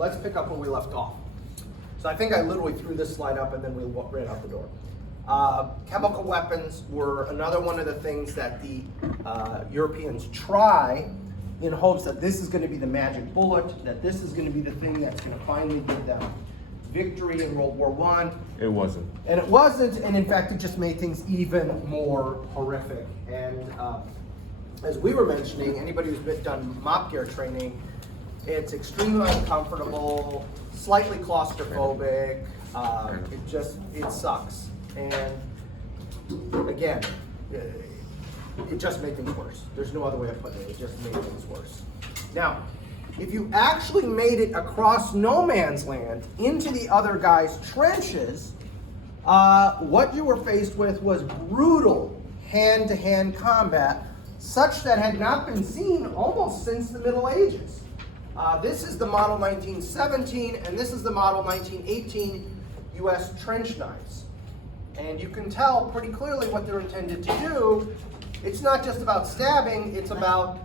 Let's pick up where we left off. So I think I literally threw this slide up and then we ran out the door. Chemical weapons were another one of the things that the Europeans try in hopes that this is going to be the magic bullet, that this is going to be the thing that's going to finally give them victory in World War I. It wasn't. And it wasn't, and in fact it just made things even more horrific. And as we were mentioning, anybody who's done mop gear training, it's extremely uncomfortable, slightly claustrophobic, it sucks. And again, it just made things worse. There's no other way of putting it, it just made things worse. Now, if you actually made it across no man's land into the other guy's trenches, what you were faced with was brutal hand-to-hand combat, such that had not been seen almost since the Middle Ages. This is the model 1917, and this is the model 1918 US trench knives. And you can tell pretty clearly what they're intended to do. It's not just about stabbing, it's about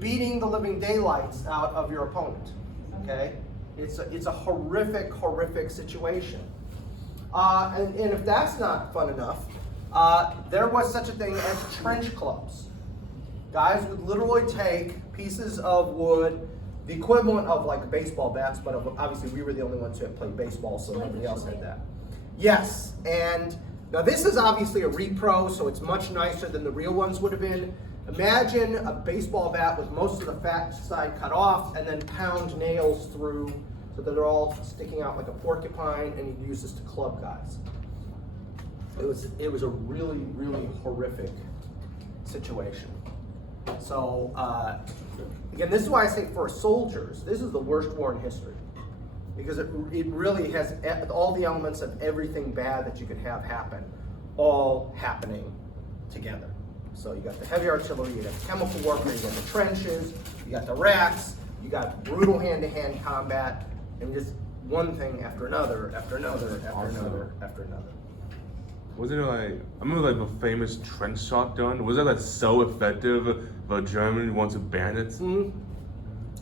beating the living daylights out of your opponent, okay? It's a horrific, horrific situation. And if that's not fun enough, there was such a thing as trench clubs. Guys would literally take pieces of wood, the equivalent of like baseball bats, but obviously we were the only ones who had played baseball, so nobody else had that. Yes, and now this is obviously a repro, so it's much nicer than the real ones would have been. Imagine a baseball bat with most of the fat side cut off and then pound nails through so that they're all sticking out like a porcupine, and you use this to club guys. It was a really, really horrific situation. So again, this is why I say for soldiers, this is the worst war in history, because it really has all the elements of everything bad that you could have happen, all happening together. So you got the heavy artillery, you got the chemical warfare, you got the trenches, you got the racks, you got brutal hand-to-hand combat, and just one thing after another, after another, after another, after another. Wasn't it like, I remember like the famous trench shotgun? Was that like so effective the Germans wanted to ban it? Mm-hmm.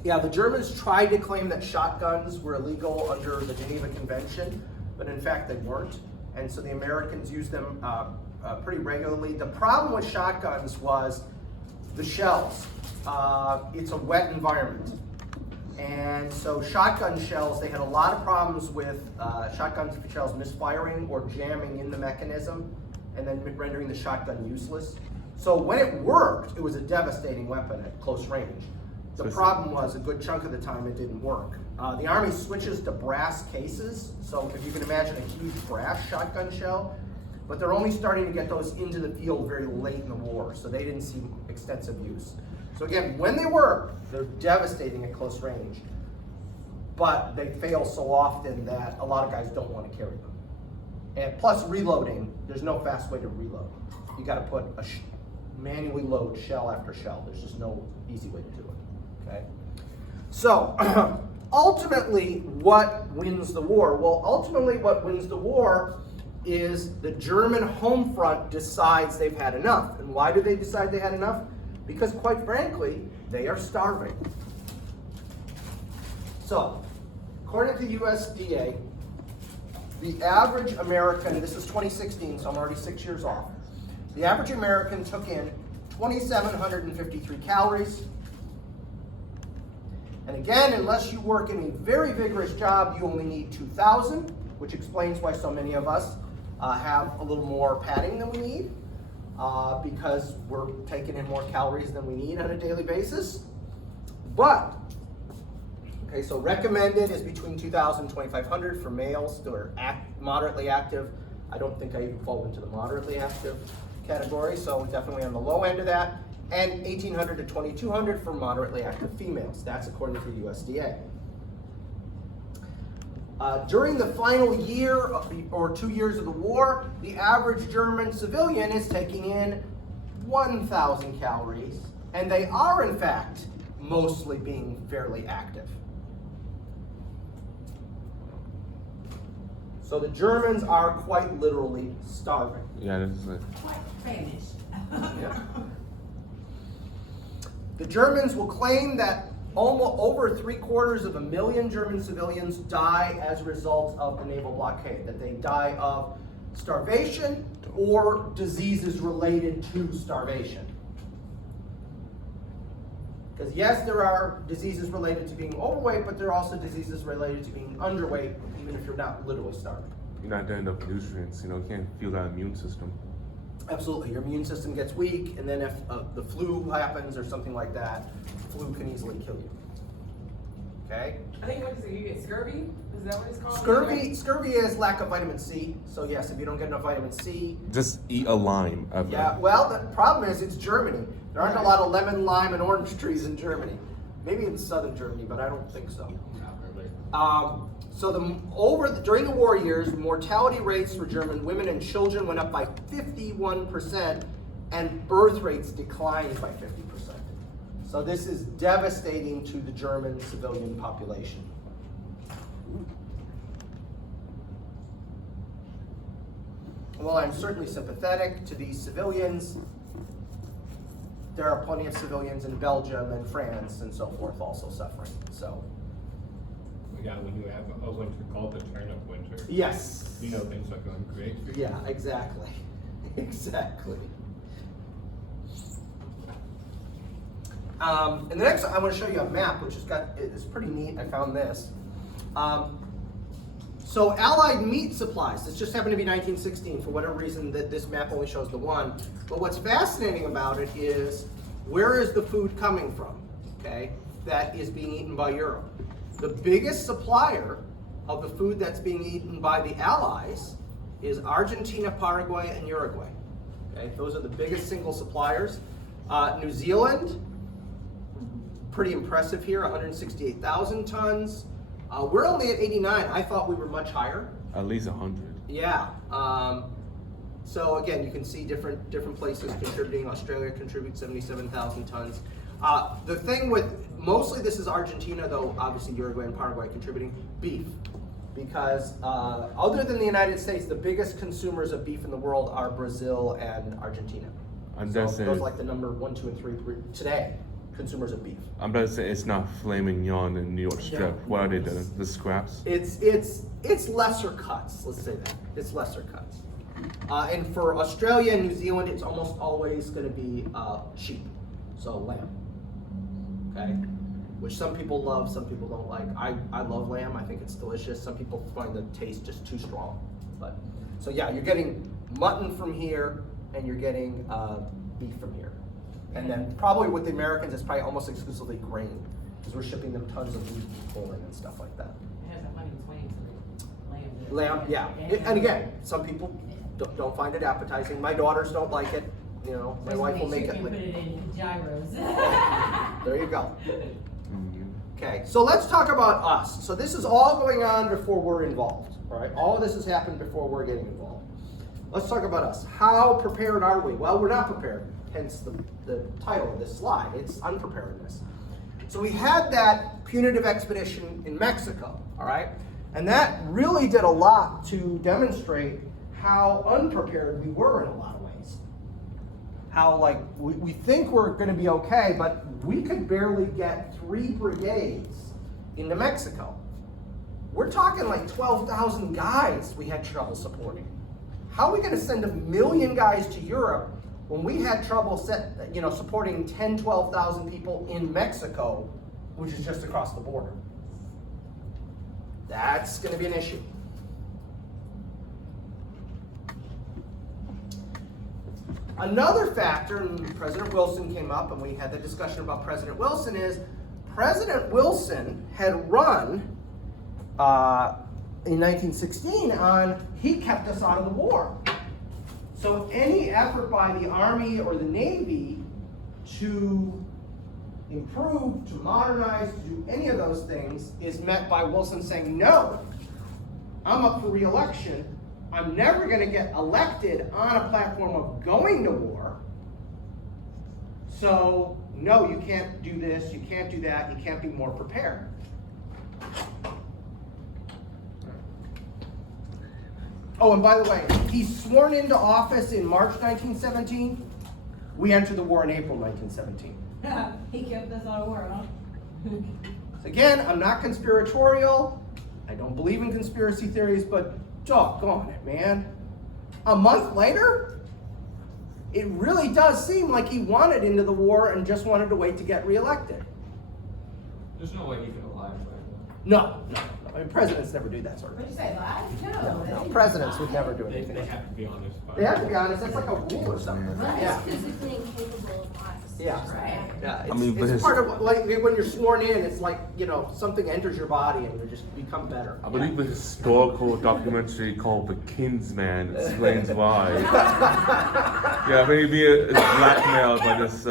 Yeah, the Germans tried to claim that shotguns were illegal under the Geneva Convention, but in fact they weren't. And so the Americans used them pretty regularly. The problem with shotguns was the shells. It's a wet environment. And so shotgun shells, they had a lot of problems with shotgun shells misfiring or jamming in the mechanism and then rendering the shotgun useless. So when it worked, it was a devastating weapon at close range. The problem was a good chunk of the time it didn't work. The Army switches to brass cases, so if you can imagine a huge brass shotgun shell, but they're only starting to get those into the field very late in the war, so they didn't see extensive use. So again, when they work, they're devastating at close range, but they fail so often that a lot of guys don't want to carry them. And plus reloading, there's no fast way to reload. You got to put a manually load shell after shell. There's just no easy way to do it, okay? So ultimately, what wins the war? Well, ultimately what wins the war is the German home front decides they've had enough. And why do they decide they had enough? Because quite frankly, they are starving. So, according to the USDA, the average American, this is 2016, so I'm already 6 years off, the average American took in 2,753 calories. And again, unless you work in a very vigorous job, you only need 2,000, which explains why so many of us have a little more padding than we need. Because we're taking in more calories than we need on a daily basis. But, okay, so recommended is between 2,000 and 2,500 for males that are moderately active. I don't think I even fall into the moderately active category, so definitely on the low end of that. And 1,800 to 2,200 for moderately active females. That's according to the USDA. During the final year or 2 years of the war, the average German civilian is taking in 1,000 calories, and they are in fact mostly being fairly active. So the Germans are quite literally starving. Yeah, this is it. Quite famished. Yeah. The Germans will claim that almost over 750,000 German civilians die as a result of the naval blockade, that they die of starvation or diseases related to starvation. Because yes, there are diseases related to being overweight, but there are also diseases related to being underweight, even if you're not literally starving. You're not getting enough nutrients, you can't feel that immune system. Absolutely, your immune system gets weak, and then if the flu happens or something like that, flu can easily kill you. Okay? I think what is it? You get scurvy? Is that what it's called? Scurvy is lack of vitamin C. So yes, if you don't get enough vitamin C. Just eat a lime. Yeah, well, the problem is it's Germany. There aren't a lot of lemon, lime, and orange trees in Germany. Maybe in southern Germany, but I don't think so. So during the war years, mortality rates for German women and children went up by 51%, and birth rates declined by 50%. So this is devastating to the German civilian population. Well, I'm certainly sympathetic to these civilians. There are plenty of civilians in Belgium and France and so forth also suffering. So. Yeah, when you have a winter called the turnip winter. Yes. Things are going great. Yeah, exactly. Exactly. And the next, I want to show you a map, which is pretty neat. I found this. So Allied meat supplies. This just happened to be 1916. For whatever reason, that this map only shows the one. But what's fascinating about it is where is the food coming from? Okay, that is being eaten by Europe. The biggest supplier of the food that's being eaten by the Allies is Argentina, Paraguay, and Uruguay. Okay, those are the biggest single suppliers. New Zealand, pretty impressive here, 168,000 tons. We're only at 89. I thought we were much higher. At least 100. Yeah. So again, you can see different places contributing. Australia contributes 77,000 tons. The thing with, mostly this is Argentina, though obviously Uruguay and Paraguay contributing, beef. Because other than the United States, the biggest consumers of beef in the world are Brazil and Argentina. And so that's those are like the number 1, 2, and 3 today, consumers of beef. I'm about to say it's not filet mignon and New York strip. No. What are they doing? The scraps? It's lesser cuts, let's say that. It's lesser cuts. And for Australia and New Zealand, it's almost always going to be sheep, so lamb. Okay, which some people love, some people don't like. I love lamb. I think it's delicious. Some people find the taste just too strong. But so yeah, you're getting mutton from here, and you're getting beef from here. And then probably with the Americans, it's probably almost exclusively grain, because we're shipping them tons of wheat and corn and stuff like that. It has 120 to Lamb, yeah. And again, some people don't find it appetizing. My daughters don't like it. My wife will make it. Put it in gyros. There you go. Okay, so let's talk about us. So this is all going on before we're involved, all right? All of this has happened before we're getting involved. Let's talk about us. How prepared are we? Well, we're not prepared, hence the title of this slide. It's unpreparedness. So we had that punitive expedition in Mexico, all right? And that really did a lot to demonstrate how unprepared we were in a lot of ways. How we think we're gonna be okay, but we could barely get 3 brigades into Mexico. We're talking like 12,000 guys we had trouble supporting. How are we gonna send 1 million guys to Europe when we had trouble supporting 10, 12,000 people in Mexico, which is just across the border? That's gonna be an issue. Another factor, and President Wilson came up and we had the discussion about President Wilson, is President Wilson had run in 1916 on, he kept us out of the war. So any effort by the Army or the Navy to improve, to modernize, to do any of those things is met by Wilson saying, no, I'm up for re-election. I'm never going to get elected on a platform of going to war. So, no, you can't do this, you can't do that, you can't be more prepared. Oh, and by the way, he's sworn into office in March 1917. We entered the war in April 1917. He kept us out of war, huh? Again, I'm not conspiratorial. I don't believe in conspiracy theories, but doggone it, man. A month later, it really does seem like he wanted into the war and just wanted to wait to get reelected. There's no way he could have lied about No. I mean, presidents never do that sort of What'd thing. you say, live? No, presidents would never do that. anything They like that. have to be honest. about They have it. to be honest, that's like a rule or something. Well, Yeah. he's physically incapable of lies. Yeah. Right. Yeah, I mean, but it's his- part of like when you're sworn in. It's like something enters your body and you just become better. I believe a historical documentary called The Kinsman explains why. Yeah, maybe blackmailed by this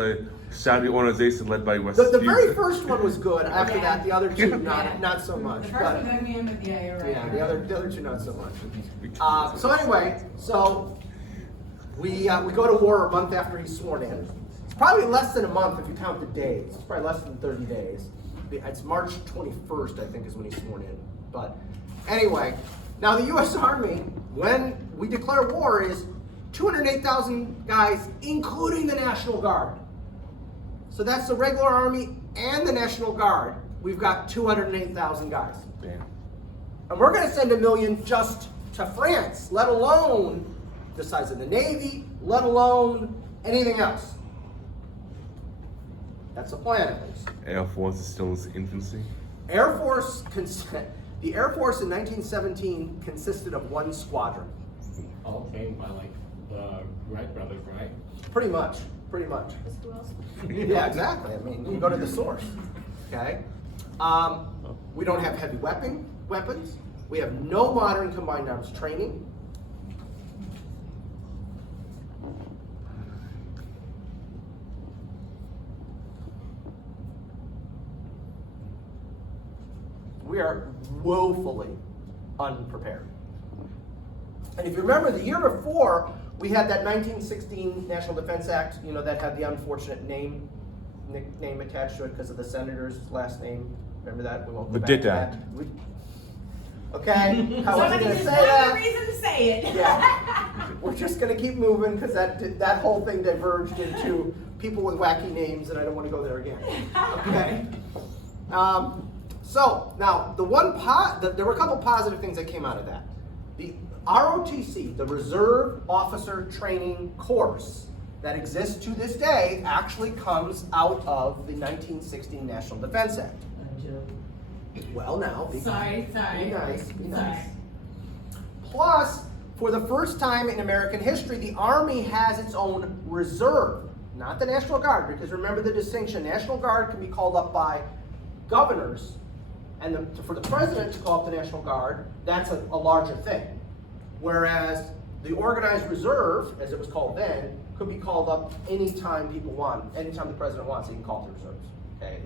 savvy organization led by West. The very first one was good. After that, the other two not so The much. first But one dug me in, but yeah, you're right. yeah, the other two not so much. So anyway, we go to war a month after he's sworn in. It's probably less than a month if you count the days. It's probably less than 30 days. It's March 21st, I think, is when he's sworn in. But anyway, now the U.S. Army, when we declare war, is 208,000 guys, including the National Guard. So that's the regular Army and the National Guard. We've got 208,000 guys. Damn. And we're going to send 1 million just to France, let alone the size of the Navy, let alone anything else. That's the plan, at least. Air Force is still in its infancy. The Air Force in 1917 consisted of 1 squadron. All trained by like the Wright brothers, right? Pretty much. Because who else? Yeah, exactly. I mean, you go to the source. Okay? We don't have heavy weapons. We have no modern combined arms training. We are woefully unprepared. And if you remember, the year before, we had that 1916 National Defense Act, that had the unfortunate nickname attached to it because of the senator's last name. Remember that? We won't go We back did to that. Okay, I wasn't Somebody gonna just say found a that. reason to say it. Yeah, we're just gonna keep moving because that whole thing diverged into people with wacky names, and I don't want to go there again. Okay. So now there were a couple positive things that came out of that. The ROTC, the Reserve Officer Training Course, that exists to this day, actually comes out of the 1916 National Defense Act. Well, now, Sorry. be nice. Sorry. Plus, for the first time in American history, the Army has its own reserve, not the National Guard, because remember the distinction. National Guard can be called up by governors, and for the president to call up the National Guard, that's a larger thing. Whereas the organized reserve, as it was called then, could be called up anytime people want, anytime the president wants, he can call the reserves. Okay,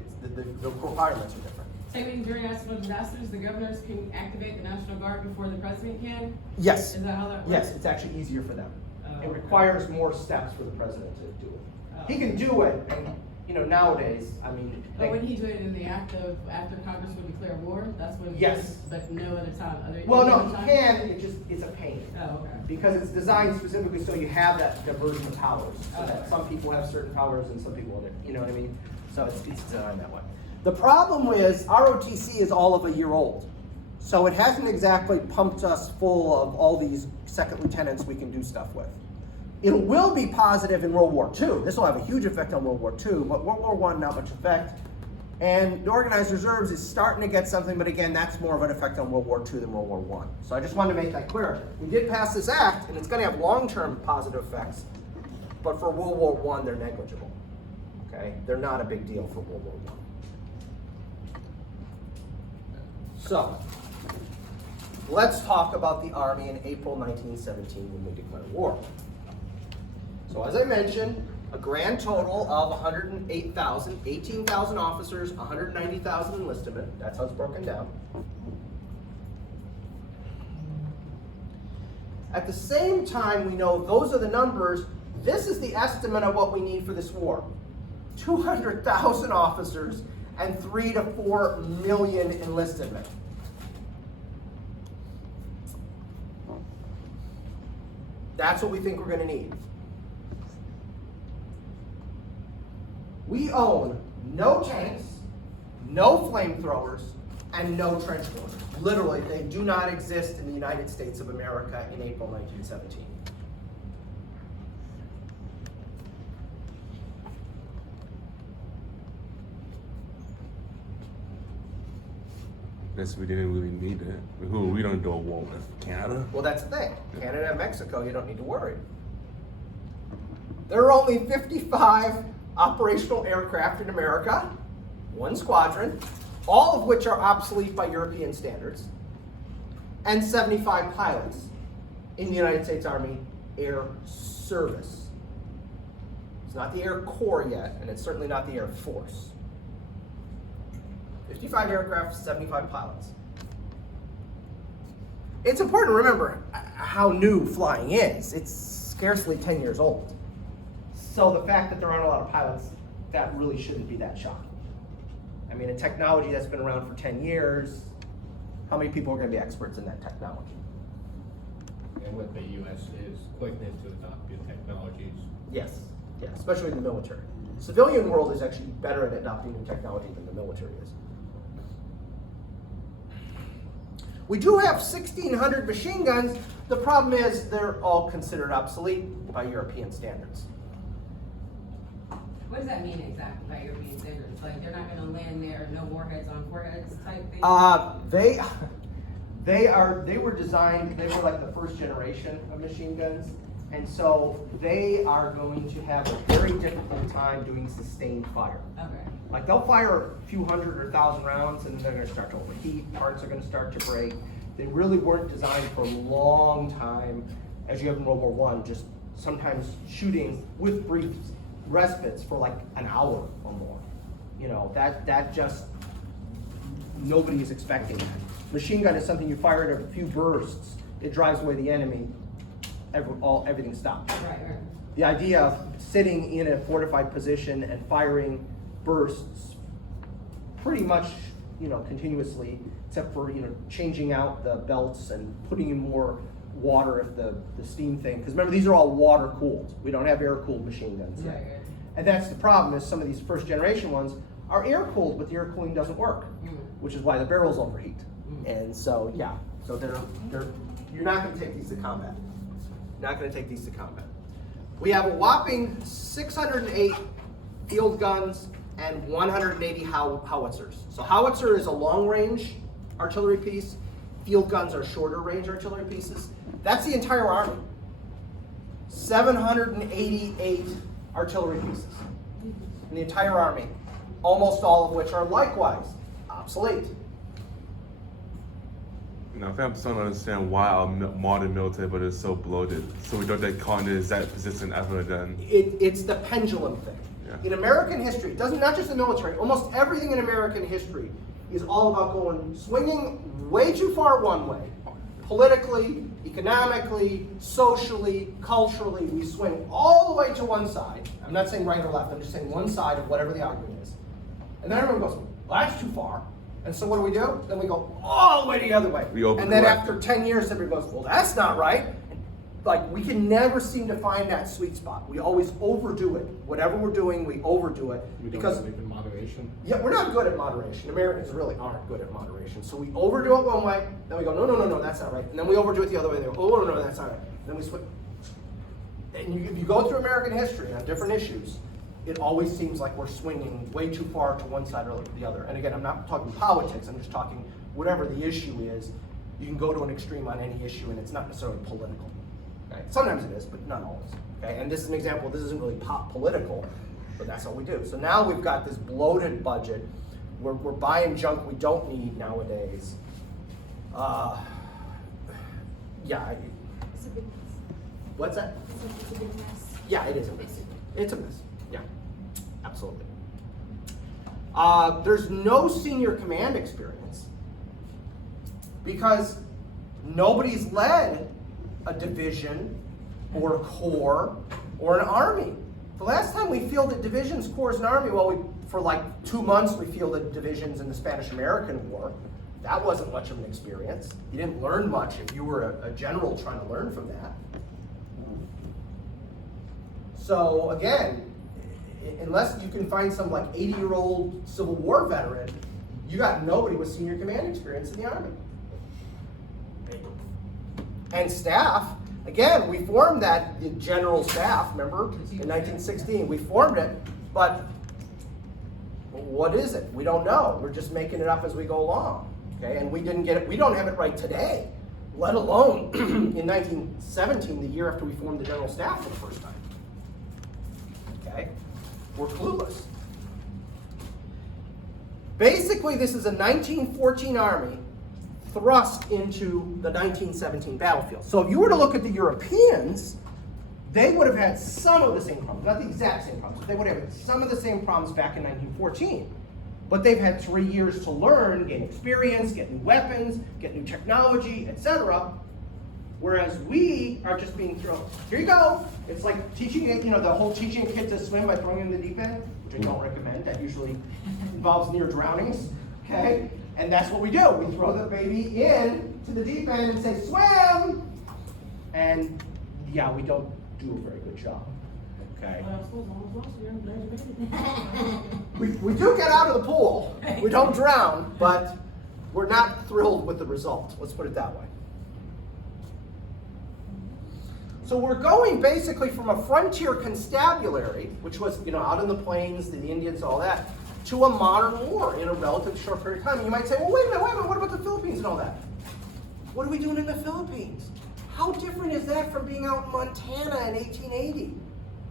the requirements are different. So you mean during national disasters, the governors can activate the National Guard before the president can? Yes. Is that how that works? Yes, it's actually easier for them. Oh, It okay. requires more steps for the president to do it. Oh. He can do it, and nowadays, I mean, But when he do it in the act of after Congress would declare war, that's when. Yes. But no other time. well, any no, other he time? can. It's a pain Oh, okay. because it's designed specifically so you have that diversion of powers. So Oh, that okay. some people have certain powers and some people don't. You know what I mean? So it's designed that way. The problem is ROTC is all of a year old, so it hasn't exactly pumped us full of all these second lieutenants we can do stuff with. It will be positive in World War II. This will have a huge effect on World War II, but World War I, not much effect. And the organized reserves is starting to get something, but again, that's more of an effect on World War II than World War I. So I just wanted to make that clear. We did pass this act, and it's going to have long-term positive effects, but for World War I, they're negligible. Okay? They're not a big deal for World War I. So, let's talk about the Army in April 1917 when we declared war. So as I mentioned, a grand total of 108,000, 18,000 officers, 190,000 enlistment. That's how it's broken down. At the same time, we know those are the numbers. This is the estimate of what we need for this war. 200,000 officers and 3 to 4 million enlisted men. That's what we think we're going to need. We own no tanks, no flamethrowers, and no trench mortars. Literally, they do not exist in the United States of America in April 1917. Guess we didn't really need it. Who we don't do a war with? Canada? Well, that's the thing. Canada and Mexico, you don't need to worry. There are only 55 operational aircraft in America, one squadron, all of which are obsolete by European standards, and 75 pilots in the United States Army Air Service. It's not the Air Corps yet, and it's certainly not the Air Force. 55 aircraft, 75 pilots. It's important to remember how new flying is. It's scarcely 10 years old. So the fact that there aren't a lot of pilots, that really shouldn't be that shocking. I mean, a technology that's been around for 10 years, how many people are going to be experts in that technology? And what the U.S. is quickness to adopt new technologies. Yes, yeah, especially in the military. The civilian world is actually better at adopting new technology than the military is. We do have 1,600 machine guns. The problem is they're all considered obsolete by European standards. What does that mean exactly by European standards? Like they're not gonna land there, no warheads on foreheads type thing? They were designed, they were like the first generation of machine guns. And so they are going to have a very difficult time doing sustained fire. Okay. Like they'll fire a few hundred or 1,000 rounds and they're gonna start to overheat, parts are gonna start to break. They really weren't designed for a long time, as you have in World War I, just sometimes shooting with brief respites for like an hour or more. You know, that just, nobody is expecting that. Machine gun is something you fire at a few bursts, it drives away the enemy, everything stops. Right. The idea of sitting in a fortified position and firing bursts pretty much, you know, continuously, except for, you know, changing out the belts and putting in more water if the steam thing, because remember, these are all water cooled. We don't have air cooled machine guns yet. Right. And that's the problem, is some of these first generation ones are air cooled, but the air cooling doesn't work, which is why the barrels overheat. And so, yeah, so you're not gonna take these to combat. You're not gonna take these to combat. We have a whopping 608 field guns and 180 howitzers. So howitzer is a long-range artillery piece. Field guns are shorter-range artillery pieces. That's the entire Army. 788 artillery pieces in the entire Army, almost all of which are likewise obsolete. Now, if I'm starting to understand why our modern military but is so bloated, so we don't get caught in the exact position ever again. It's the pendulum thing. Yeah. In American history, it doesn't, not just the military, almost everything in American history is all about swinging way too far one way. Politically, economically, socially, culturally, we swing all the way to one side. I'm not saying right or left, I'm just saying one side of whatever the argument is. And then everyone goes, well, that's too far. And so what do? Then we go all the way the other way. And then after 10 years, everybody goes, well, that's not right. Like, we can never seem to find that sweet spot. We always overdo it. Whatever we're doing, we overdo it. We don't Because, believe in moderation. yeah, we're not good at moderation. Americans really aren't good at moderation. So we overdo it one way, then we go, no, that's not right. And then we overdo it the other way, and they go, oh, no, that's not right. And then we switch. And if you go through American history on different issues, it always seems like we're swinging way too far to one side or the other. And again, I'm not talking politics, I'm just talking whatever the issue is. You can go to an extreme on any issue, and it's not necessarily political. Okay? Sometimes it is, but not always. Okay? And this is an example, this isn't really political, but that's all we do. So now we've got this bloated budget. We're buying junk we don't need nowadays. Yeah. It's a big mess. What's that? It's a big mess. Yeah, it is a mess. It's a mess. Yeah, absolutely. There's no senior command experience because nobody's led a division or a corps or an army. The last time we fielded divisions, corps, and army, well, for like 2 months we fielded divisions in the Spanish-American War. That wasn't much of an experience. You didn't learn much if you were a general trying to learn from that. So again, unless you can find some like 80-year-old Civil War veteran You got nobody with senior command experience in the Army. And staff, again, we formed that the general staff, remember, in 1916. We formed it, but what is it? We don't know. We're just making it up as we go along. Okay, and we didn't get it, we don't have it right today, let alone in 1917, the year after we formed the general staff for the first time. Okay, we're clueless. Basically, this is a 1914 Army thrust into the 1917 battlefield. So if you were to look at the Europeans, they would have had some of the same problems, not the exact same problems, but they would have had some of the same problems back in 1914. But they've had 3 years to learn, gain experience, get new weapons, get new technology, etc. Whereas we are just being thrown, here you go. It's like teaching it, the whole teaching a kid to swim by throwing him in the deep end, which I don't recommend. That usually involves near drownings, okay? And that's what we do. We throw the baby in to the deep end and say, swim! And yeah, we don't do a very good job, okay? We do get out of the pool. We don't drown, but we're not thrilled with the result. Let's put it that way. So we're going basically from a frontier constabulary, which was out in the plains, the Indians, all that, to a modern war in a relatively short period of time. And you might say, well, wait a minute, what about the Philippines and all that? What are we doing in the Philippines? How different is that from being out in Montana in 1880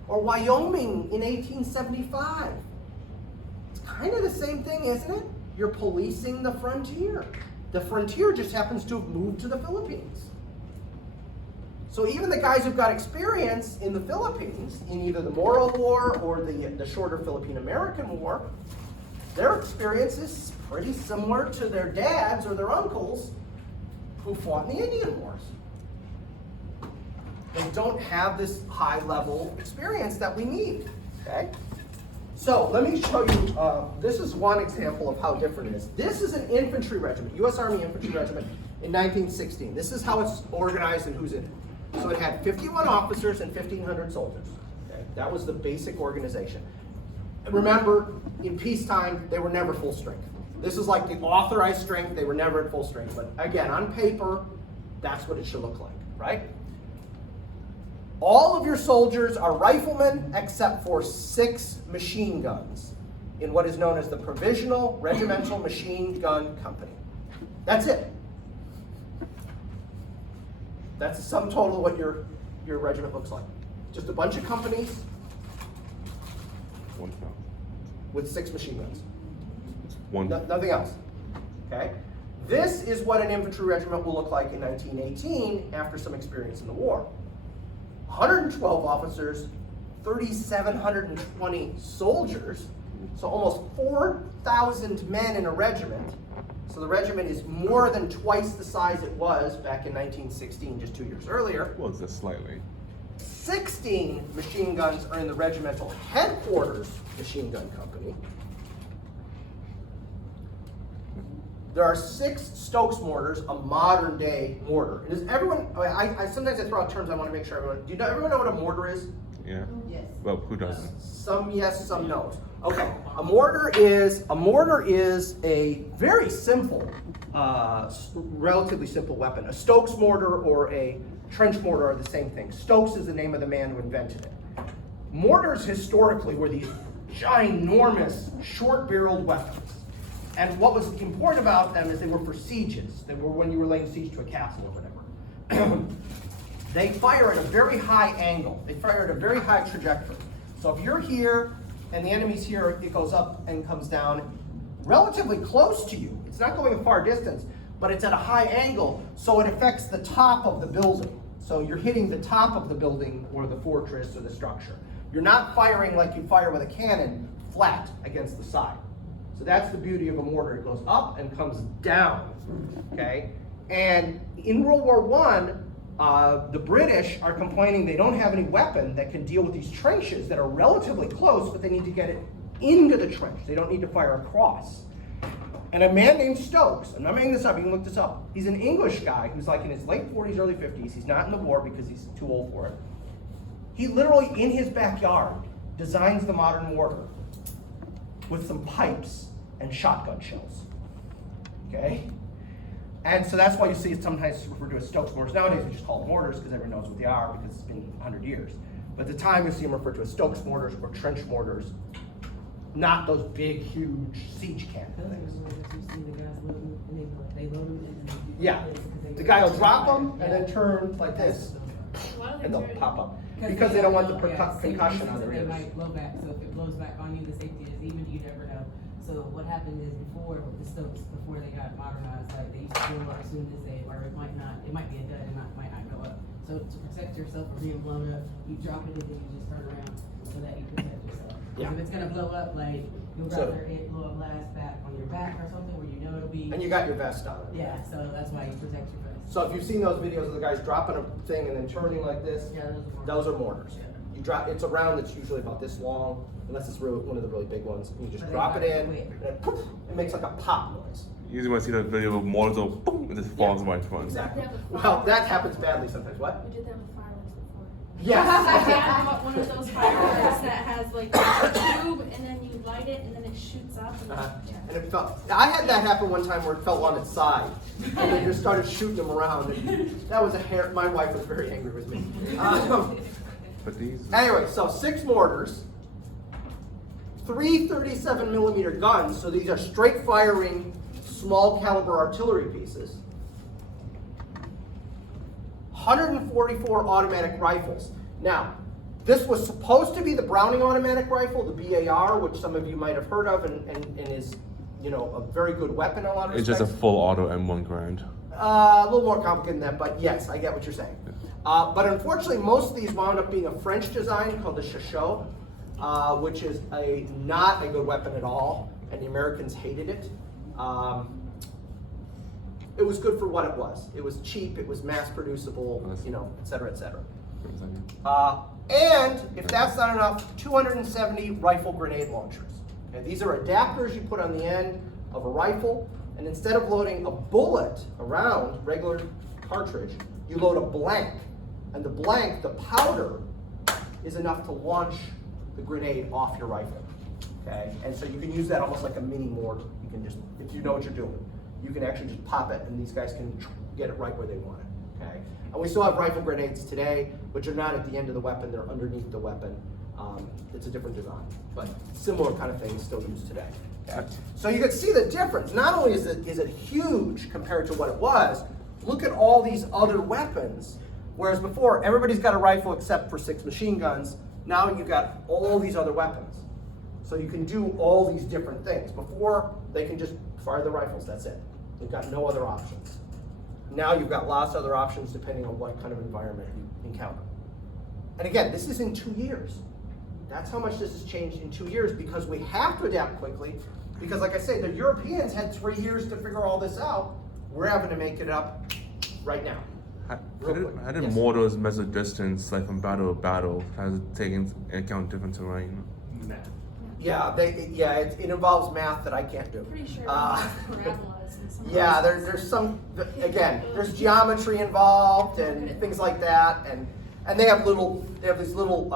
or Wyoming in 1875? It's kind of the same thing, isn't it? You're policing the frontier. The frontier just happens to have moved to the Philippines. So even the guys who've got experience in the Philippines, in either the Moro War or the shorter Philippine-American War, their experience is pretty similar to their dads or their uncles who fought in the Indian Wars. They don't have this high-level experience that we need, okay? So let me show you, this is one example of how different it is. This is an infantry regiment, U.S. Army Infantry Regiment in 1916. This is how it's organized and who's in it. So it had 51 officers and 1,500 soldiers. Okay? That was the basic organization. And remember, in peacetime, they were never full strength. This is like the authorized strength. They were never at full strength. But again, on paper, that's what it should look like, right? All of your soldiers are riflemen except for 6 machine guns in what is known as the Provisional Regimental Machine Gun Company. That's it. That's the sum total of what your regiment looks like. Just a bunch of companies with 6 machine guns. Nothing else. Okay? This is what an infantry regiment will look like in 1918 after some experience in the war. 112 officers, 3,720 soldiers, so almost 4,000 men in a regiment. So the regiment is more than twice the size it was back in 1916, just 2 years earlier. Well, just slightly. 16 machine guns are in the regimental headquarters machine gun company. There are 6 Stokes mortars, a modern day mortar. And does everyone, I sometimes I throw out terms, I want to make sure everyone, everyone know what a mortar is? Yeah. Yes. Well, who doesn't? Some yes, some no. Okay, a mortar is a very simple, relatively simple weapon. A Stokes mortar or a trench mortar are the same thing. Stokes is the name of the man who invented it. Mortars historically were these ginormous, short-barreled weapons. And what was important about them is they were for sieges. They were when you were laying siege to a castle or whatever. They fire at a very high angle. They fire at a very high trajectory. So if you're here and the enemy's here, it goes up and comes down relatively close to you. It's not going a far distance, but it's at a high angle, so it affects the top of the building. So you're hitting the top of the building or the fortress or the structure. You're not firing like you fire with a cannon flat against the side. So that's the beauty of a mortar. It goes up and comes down, okay? And in World War I, the British are complaining they don't have any weapon that can deal with these trenches that are relatively close, but they need to get it into the trench. They don't need to fire across. And a man named Stokes, I'm not making this up, you can look this up. He's an English guy who's like in his late 40s, early 50s. He's not in the war because he's too old for it. He literally, in his backyard, designs the modern mortar with some pipes and shotgun shells. okay? And so that's why you see it sometimes referred to as Stokes mortars. Nowadays we just call them mortars because everyone knows what they are because it's been 100 years. But at the time you see them referred to as Stokes mortars or trench mortars, not those big, huge siege cannon Those are the things. ones that you see the guys loading, and they load them and then. Yeah, the guy will drop them and then turn like this, Why do they and they'll do it? pop up. Because they don't want the safety concussion reasons on that their they ears. might blow back, so if it blows back on you, the safety is even, you never know. So what happened is before with the Stokes, before they got modernized, like they used to blow up as soon as they, or it might be a dud and might not go up. So to protect yourself from being blown up, you drop it and then you just turn around so that you protect yourself. 'Cause Yeah. if it's gonna blow up, like, you'll So- rather it blow a blast back on your back or something where you know it'll be. And you got your vest on. Yeah, so that's why you protect your vest. So if you've seen those videos of the guys dropping a thing and then turning like this, Yeah, those are mortars. Yeah. You drop, it's a round that's usually about this long, unless it's really one of the really big ones. You just But they drop it got in, quick. and then poof, it makes like a pop noise. Usually when I see that video of mortars go boom, it just falls right in front. Exactly. Yeah, the Well, fireworks. that happens badly sometimes. What? We did that with fireworks before. My Yes. dad bought one of those fireworks that has like a tube and then you light it and then it shoots up. And yeah. And it felt. I had that happen one time where it fell on its side, and they just started shooting them around. And that was a hair. My wife was very angry with me. But these. Anyway, so 6 mortars, 3 37-millimeter guns, so these are straight firing, small caliber artillery pieces, 144 automatic rifles. Now, this was supposed to be the Browning automatic rifle, the BAR, which some of you might have heard of and is, you know, a very good weapon in a lot of It's respects. just a full auto M1 Grand. A little more complicated than that, but yes, I get what you're saying. But unfortunately, most of these wound up being a French design called the Chachot, which is not a good weapon at all, and the Americans hated it. It was good for what it was. It was cheap, it was mass producible, you know, et cetera, et cetera. And if that's not enough, 270 rifle grenade launchers. Okay, these are adapters you put on the end of a rifle, and instead of loading a bullet around regular cartridge, you load a blank. And the blank, the powder, is enough to launch the grenade off your rifle. Okay, and so you can use that almost like a mini mortar. You can just, if you know what you're doing, you can actually just pop it, and these guys can get it right where they want it. Okay, and we still have rifle grenades today, which are not at the end of the weapon; they're underneath the weapon. It's a different design, but similar kind of thing is still used today. Okay? So you can see the difference. Not only is it huge compared to what it was, look at all these other weapons. Whereas before, everybody's got a rifle except for 6 machine guns. Now you've got all these other weapons. So you can do all these different things. Before, they can just fire the rifles, that's it. You've got no other options. Now you've got lots of other options depending on what kind of environment you encounter. And again, this is in 2 years. That's how much this has changed in 2 years, because we have to adapt quickly. Because like I say, the Europeans had 3 years to figure all this out. We're having to make it up right now. How did Yes. mortars measure distance, like from battle to battle? Has it taken into account different terrain? Yeah, it involves math that I can't do. Pretty sure Uh, parabolas and some. Yeah, there's some, again, there's geometry involved and things like that, and they have these little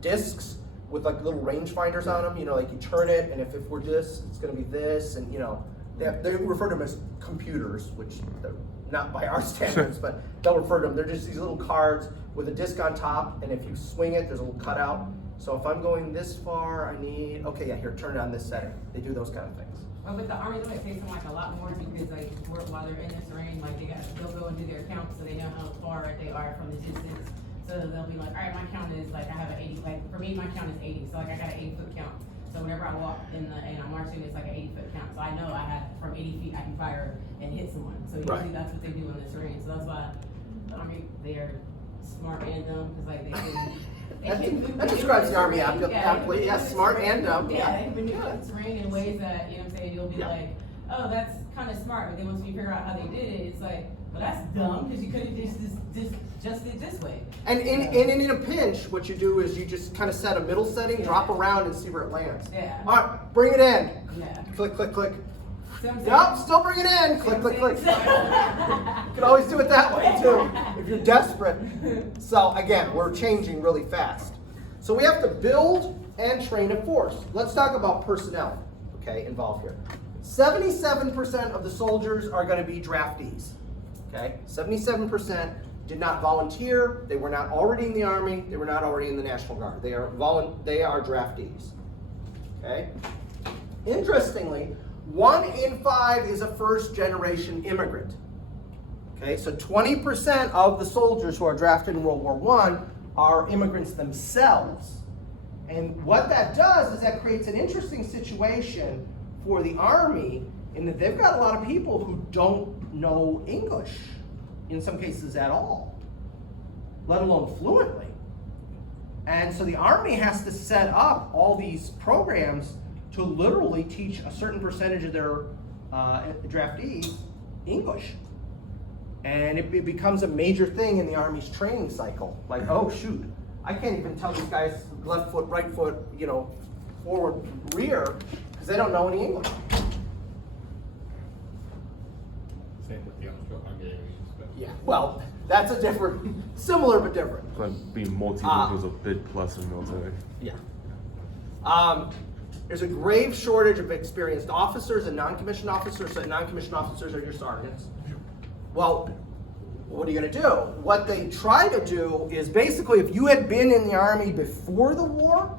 discs with like little rangefinders on them. You know, like you turn it, and if we're this, it's going to be this, and you know, they refer to them as computers, which they're not by our standards, but they'll refer to them. They're just these little cards with a disc on top, and if you swing it, there's a little cutout. So if I'm going this far, I need, okay, yeah, here, turn it on this setting. They do those kind of things. Well, with the Army, though, it takes them like a lot more because like while they're in this terrain, like they'll go and do their count so they know how far they are from the distance. So they'll be like, all right, my count is like I have an 80. Like for me, my count is 80. So like I got an 80-foot count. So whenever I walk and I'm marching, it's like an 80-foot count. So I know I have from 80 feet I can fire and hit someone. So usually Right. that's what they do in this terrain. So that's why the Army, they are smart and dumb because like they can. That describes the Army aptly. Yes, smart and dumb. Yeah, they can manipulate the terrain in ways that, you know what I'm saying, you'll be Yeah. like, oh, that's kind of smart, but then once you figure out how they did it, it's like, well, that's dumb, because you could have just did this way. And in a pinch, what you do is you just kind of set a middle setting, drop around, and see where it lands. Yeah. All right, bring it in. Yeah. Click, click, click. See what I'm Yep, saying? still bring it in. Click, click, click. See You what I'm saying? can always do it that way too, if you're desperate. So again, we're changing really fast. So we have to build and train a force. Let's talk about personnel, okay, involved here. 77% of the soldiers are going to be draftees. Okay, 77% did not volunteer. They were not already in the Army. They were not already in the National Guard. They are draftees. Okay. Interestingly, 1 in 5 is a first-generation immigrant. Okay, so 20% of the soldiers who are drafted in World War I are immigrants themselves. And what that does is that creates an interesting situation for the Army in that they've got a lot of people who don't know English, in some cases at all, let alone fluently. And so the Army has to set up all these programs to literally teach a certain percentage of their draftees English. And it becomes a major thing in the Army's training cycle. Like, oh shoot, I can't even tell these guys left foot, right foot, forward, rear, because they don't know any English. Same with the Austro-Hungarians. But Yeah, well, that's a different, similar but different. It's like being multilingual is a big plus in military. Yeah. There's a grave shortage of experienced officers and non-commissioned officers. So non-commissioned officers are your sergeants. Well, what are you going to do? What they try to do is basically, if you had been in the Army before the war,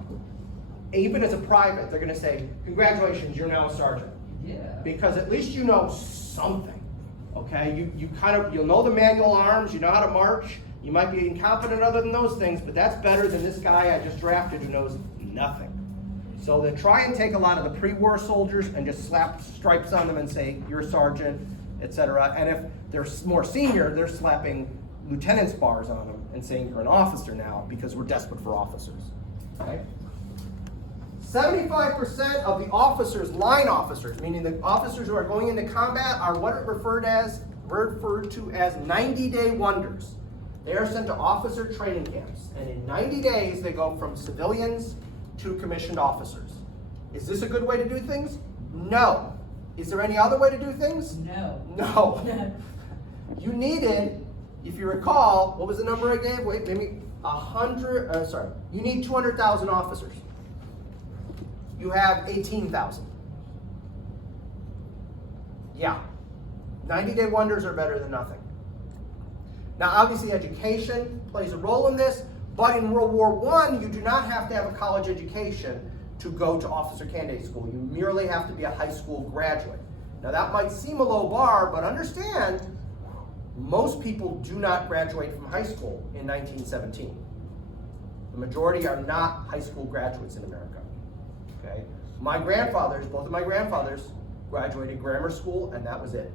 even as a private, they're going to say, congratulations, you're now a sergeant. Yeah. Because at least you know something. Okay, you'll know the manual arms, you know how to march. You might be incompetent other than those things, but that's better than this guy I just drafted who knows nothing. So they try and take a lot of the pre-war soldiers and just slap stripes on them and say, you're a sergeant, etc. And if they're more senior, they're slapping lieutenant's bars on them and saying you're an officer now because we're desperate for officers. Okay? 75% of the officers, line officers, meaning the officers who are going into combat, are what are referred to as 90-day wonders. They are sent to officer training camps, and in 90 days they go from civilians to commissioned officers. Is this a good way to do things? No. Is there any other way to do things? No. No. You needed, if you recall, what was the number I gave? Wait, maybe you need 200,000 officers. You have 18,000. Yeah. 90-day wonders are better than nothing. Now, obviously, education plays a role in this, but in World War I, you do not have to have a college education to go to officer candidate school. You merely have to be a high school graduate. Now, that might seem a low bar, but understand, most people do not graduate from high school in 1917. The majority are not high school graduates in America. Okay? Both of my grandfathers graduated grammar school, and that was it.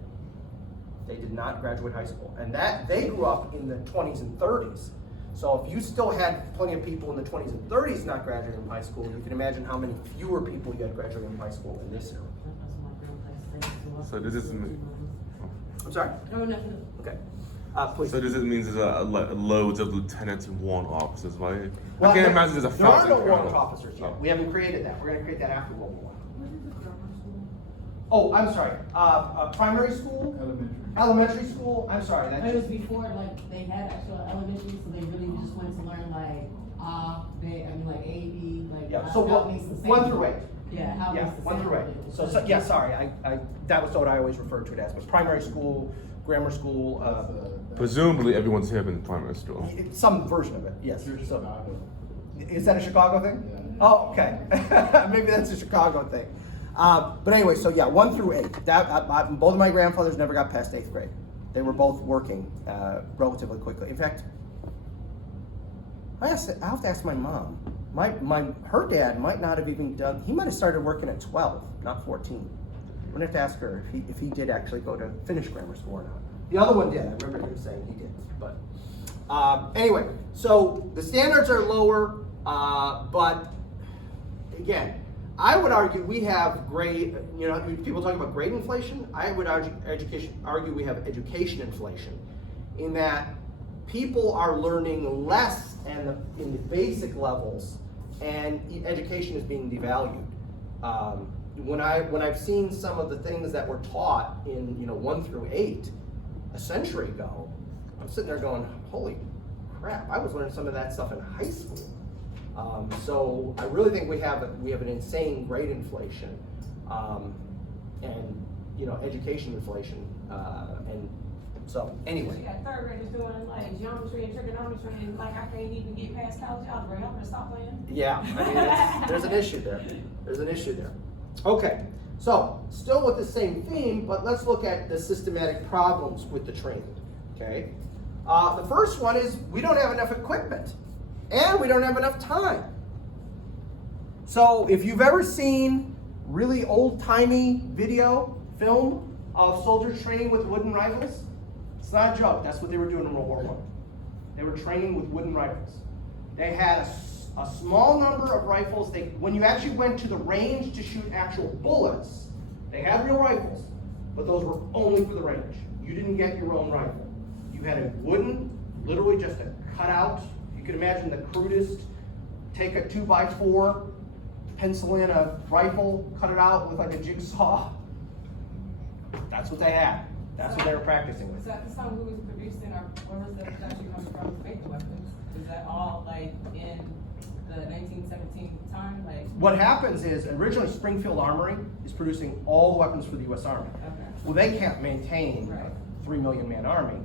They did not graduate high school. And that they grew up in the 20s and 30s. So if you still had plenty of people in the 20s and 30s not graduating from high school, you can imagine how many fewer people you had graduating from high school in this era. So this is, I'm sorry? No, nothing. Okay. Please. so this means there's loads of lieutenants and warrant officers, right? Well, I can't imagine there's a there are thousand. no warrant officers yet. Oh. We haven't created that. We're going to create that after World War I. Oh, I'm sorry. Primary school? Elementary school? I'm sorry. It was before, like, they had actual elementary, so they really just wanted to learn, like, like A, B, like. Yeah, so how it makes the 1 sound. through 8. Yeah, how it Yeah, makes the 1 through 8. sound. So yeah, sorry. I that was what I always referred to it as. But primary school, grammar school, Presumably everyone's here in primary school. some version of it. Yes. Through So, Chicago. is that a Chicago thing? Yeah. Oh, okay. Maybe that's a Chicago thing. But anyway, so yeah, 1 through 8. Both of my grandfathers never got past 8th grade. They were both working relatively quickly. In fact, I have to ask my mom. Her dad might not have even done. He might have started working at 12, not 14. I'm gonna have to ask her if he did actually go to finish grammar school or not. The other one did. I remember him saying he did. But anyway, so the standards are lower, but again, I would argue we have grade. People talk about grade inflation. I would argue we have education inflation, in that people are learning less in the basic levels, and education is being devalued. When I've seen some of the things that were taught in 1 through 8 a century ago, I'm sitting there going, holy crap! I was learning some of that stuff in high school. So I really think we have an insane grade inflation. and education inflation, and so anyway. You got third graders doing like geometry and trigonometry, and like I can't even get past college algebra. Y'all better stop playing. Yeah, I mean, there's an issue there. There's an issue there. Okay, so still with the same theme, but let's look at the systematic problems with the training. Okay, the first one is we don't have enough equipment, and we don't have enough time. So if you've ever seen really old-timey film of soldiers training with wooden rifles, it's not a joke. That's what they were doing in World War I. They were training with wooden rifles. They had a small number of rifles. When you actually went to the range to shoot actual bullets, they had real rifles, but those were only for the range. You didn't get your own rifle. You had a wooden, literally just a cutout. You could imagine the crudest, take a 2x4, pencil in a rifle, cut it out with like a jigsaw. That's what they had. That's what they were practicing with. Is that the song who was producing, or where was the production coming from to make the weapons? Is that all like in the 1917 time? Like What happens is originally Springfield Armory is producing all the weapons for the U.S. Army. okay. Well, they can't maintain Right. a 3 million man army.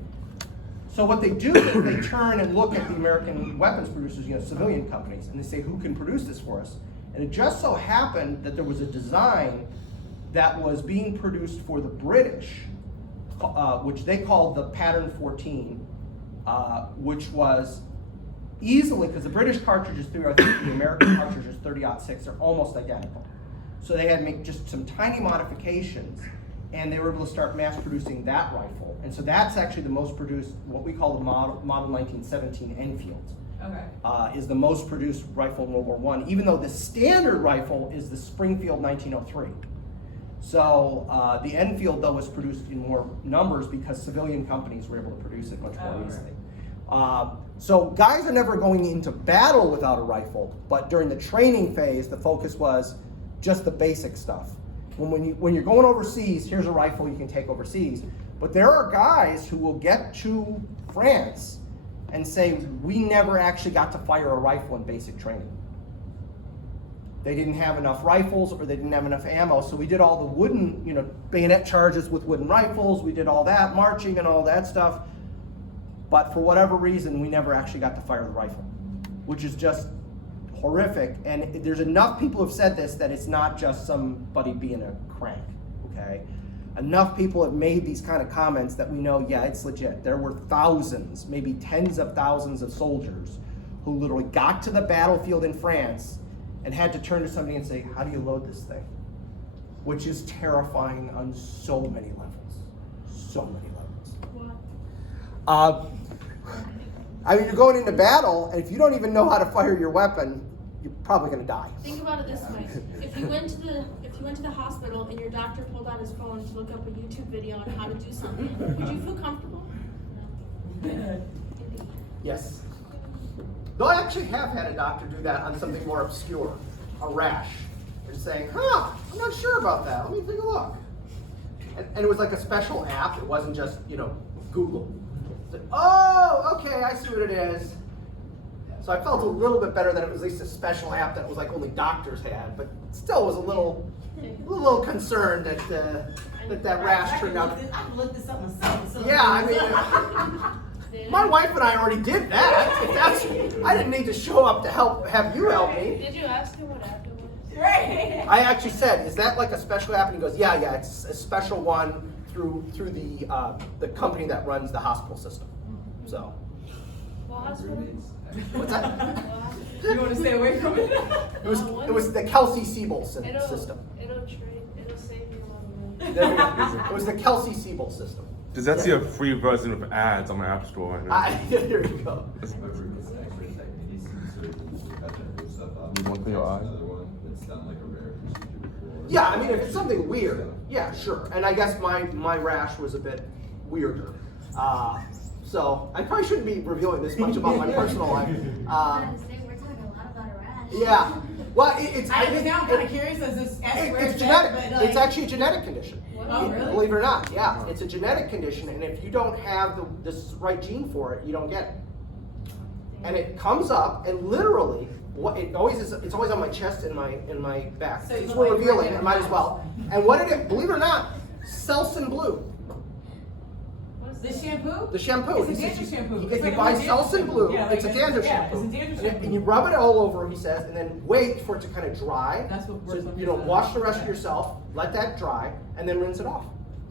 So what they do is they turn and look at the American weapons producers, civilian companies, and they say, who can produce this for us? And it just so happened that there was a design that was being produced for the British, which they called the Pattern 14, which was easily, because the British cartridges through, I think the American cartridges 30-06 are almost identical. So they had to make just some tiny modifications, and they were able to start mass producing that rifle. And so that's actually the most produced, what we call the model 1917 Enfield. Okay. Is the most produced rifle in World War I, even though the standard rifle is the Springfield 1903. So the Enfield, though, was produced in more numbers because civilian companies were able to produce it much more easily. So guys are never going into battle without a rifle, but during the training phase, the focus was just the basic stuff. When you're going overseas, here's a rifle you can take overseas. But there are guys who will get to France and say, we never actually got to fire a rifle in basic training. They didn't have enough rifles, or they didn't have enough ammo, so we did all the wooden, bayonet charges with wooden rifles, we did all that, marching and all that stuff, but for whatever reason, we never actually got to fire the rifle, which is just horrific, and there's enough people who have said this that it's not just somebody being a crank, okay? Enough people have made these kind of comments that we know, yeah, it's legit. There were thousands, maybe tens of thousands of soldiers who literally got to the battlefield in France and had to turn to somebody and say, how do you load this thing? Which is terrifying on so many levels. So many levels. What? I mean, you're going into battle, and if you don't even know how to fire your weapon, you're probably gonna die. Think about it this way: if you went to the hospital and your doctor pulled out his phone to look up a YouTube video on how to do something, would you feel comfortable? No. Yes. Though I actually have had a doctor do that on something more obscure, a rash, and saying, I'm not sure about that. Let me take a look. And it was like a special app. It wasn't just, Google. Said, oh, okay, I see what it is. So I felt a little bit better that it was at least a special app that was like only doctors had, but still was a little concerned that that rash turned out. I looked this up myself. Yeah, I mean, my wife and I already did that. I didn't need to show up to have you help me. Did you ask him what app it was? Right. I actually said, is that like a special app? And he goes, yeah, it's a special one through the company that runs the hospital system. So. What hospital? What's that? You want to stay away from it? It was the Kelsey-Siebel system. It'll save you a lot of money. There we go. It was the Kelsey-Siebel system. Does that see a free version of ads on my app store right now? Here you go. You want to clear your eyes? Yeah, I mean, if it's something weird, yeah, sure. And I guess my rash was a bit weirder. So I probably shouldn't be revealing this much about my personal life. We're talking a lot about a rash. Yeah. Well, it's I'm kind of curious as this. it's genetic. It's actually a genetic condition. Oh, really? Believe it or not, yeah, it's a genetic condition, and if you don't have this right gene for it, you don't get it. And it comes up, and literally, what it always is, it's always on my chest and my back. So you Since look we're like revealing, Bridget I might as well. And what did it? Believe it or not, Selsun Blue. The shampoo? The shampoo. It's a He says dandruff you- shampoo. If It's you like buy a dandruff Selsun shampoo. Blue, Yeah, it's a like dandruff yeah, shampoo. it's a dandruff And shampoo. you rub it all over, he says, and then wait for it to kind of dry. That's what So works on you your know, wash the rest of skin. yourself, let that dry, and then rinse it off.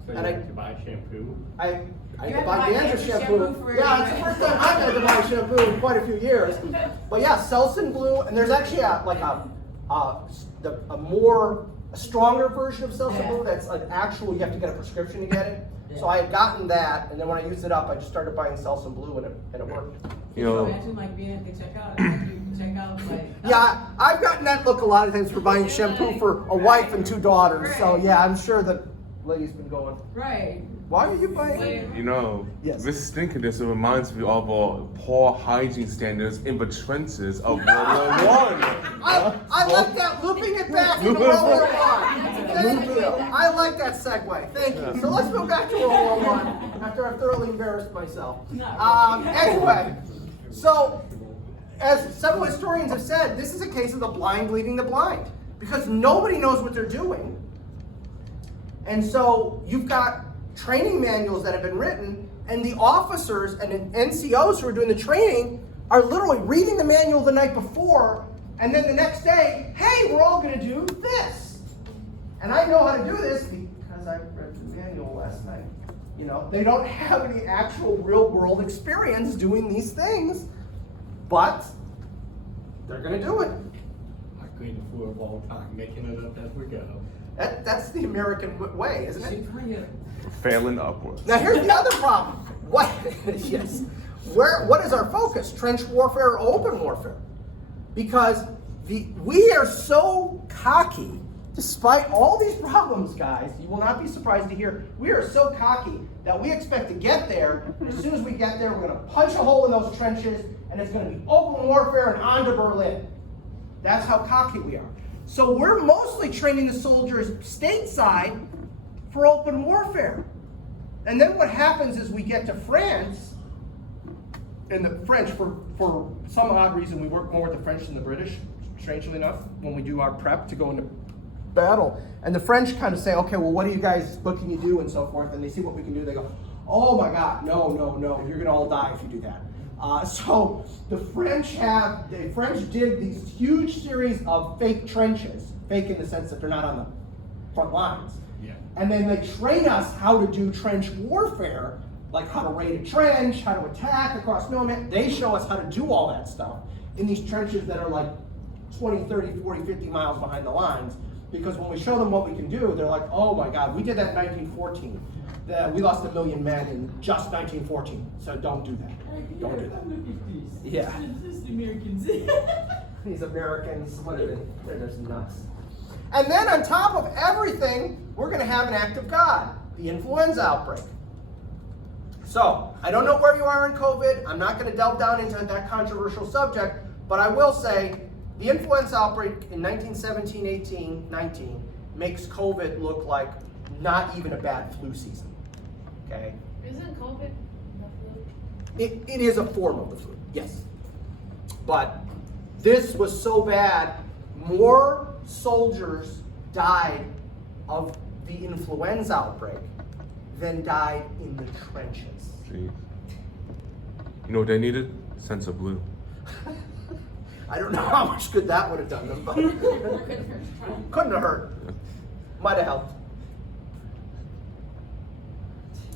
So you And have to buy shampoo? I You had have to to buy buy dandruff dandruff shampoo. shampoo for Yeah, it's the your- first time I've had to buy shampoo in quite a few years. But yeah, Selsun Blue, and there's actually a stronger version of Selsun Yeah. Blue that's like actual, you have to get a prescription to get it. So Yeah. I had gotten that, and then when I used it up, I just started buying Selsun Blue, and it worked. You know, Imagine like being at the checkout, and you check out like. Yeah, I've gotten that look a lot of times for buying shampoo for a wife and 2 daughters. So Right. yeah, I'm sure the lady's been going, Right. why are you buying? you know, Yes. this skin condition reminds me of poor hygiene standards in the trenches of World War I. I like that, looping it back into World War I. Thank you. I like that segue. Thank you. So let's go back to World War I after I've thoroughly embarrassed myself. Anyway, so as several historians have said, this is a case of the blind leading the blind because nobody knows what they're doing. And so you've got training manuals that have been written, and the officers and NCOs who are doing the training are literally reading the manual the night before, and then the next day, hey, we're all going to do this. And I know how to do this because I read the manual last night. You know, they don't have any actual real world experience doing these things, but they're going to do it. Our greatest fool of all time, making it up as we go. That's the American way, isn't it? Failing upwards. Now here's the other problem. What? Yes. What is our focus? Trench warfare or open warfare? Because we are so cocky, despite all these problems, guys. You will not be surprised to hear we are so cocky that we expect to get there. And as soon as we get there, we're going to punch a hole in those trenches, and it's going to be open warfare and on to Berlin. That's how cocky we are. So we're mostly training the soldiers stateside for open warfare. And then what happens is we get to France, and the French, for some odd reason, we work more with the French than the British, strangely enough, when we do our prep to go into battle. And the French kind of say, okay, well, what can you do, and so forth, and they see what we can do, they go, oh my God, no, you're gonna all die if you do that. So the French did these huge series of fake trenches, fake in the sense that they're not on the front lines. Yeah. And then they train us how to do trench warfare, like how to raid a trench, how to attack across no man. They show us how to do all that stuff in these trenches that are like 20, 30, 40, 50 miles behind the lines. Because when we show them what we can do, they're like, oh my God, we did that in 1914. We lost 1 million men in just 1914. So don't do that. Don't do that. Yeah. These Americans, what are they? They're just nuts. And then on top of everything, we're going to have an act of God, the influenza outbreak. So, I don't know where you are in COVID. I'm not going to delve down into that controversial subject, but I will say the influenza outbreak in 1917, 18, 19 makes COVID look like not even a bad flu season. Okay? Isn't COVID the flu? It is a form of the flu, yes. But this was so bad, more soldiers died of the influenza outbreak than died in the trenches. Jeez. You know what they needed? Sense of blue. I don't know how much good that would have done them, but couldn't have hurt. Might have helped.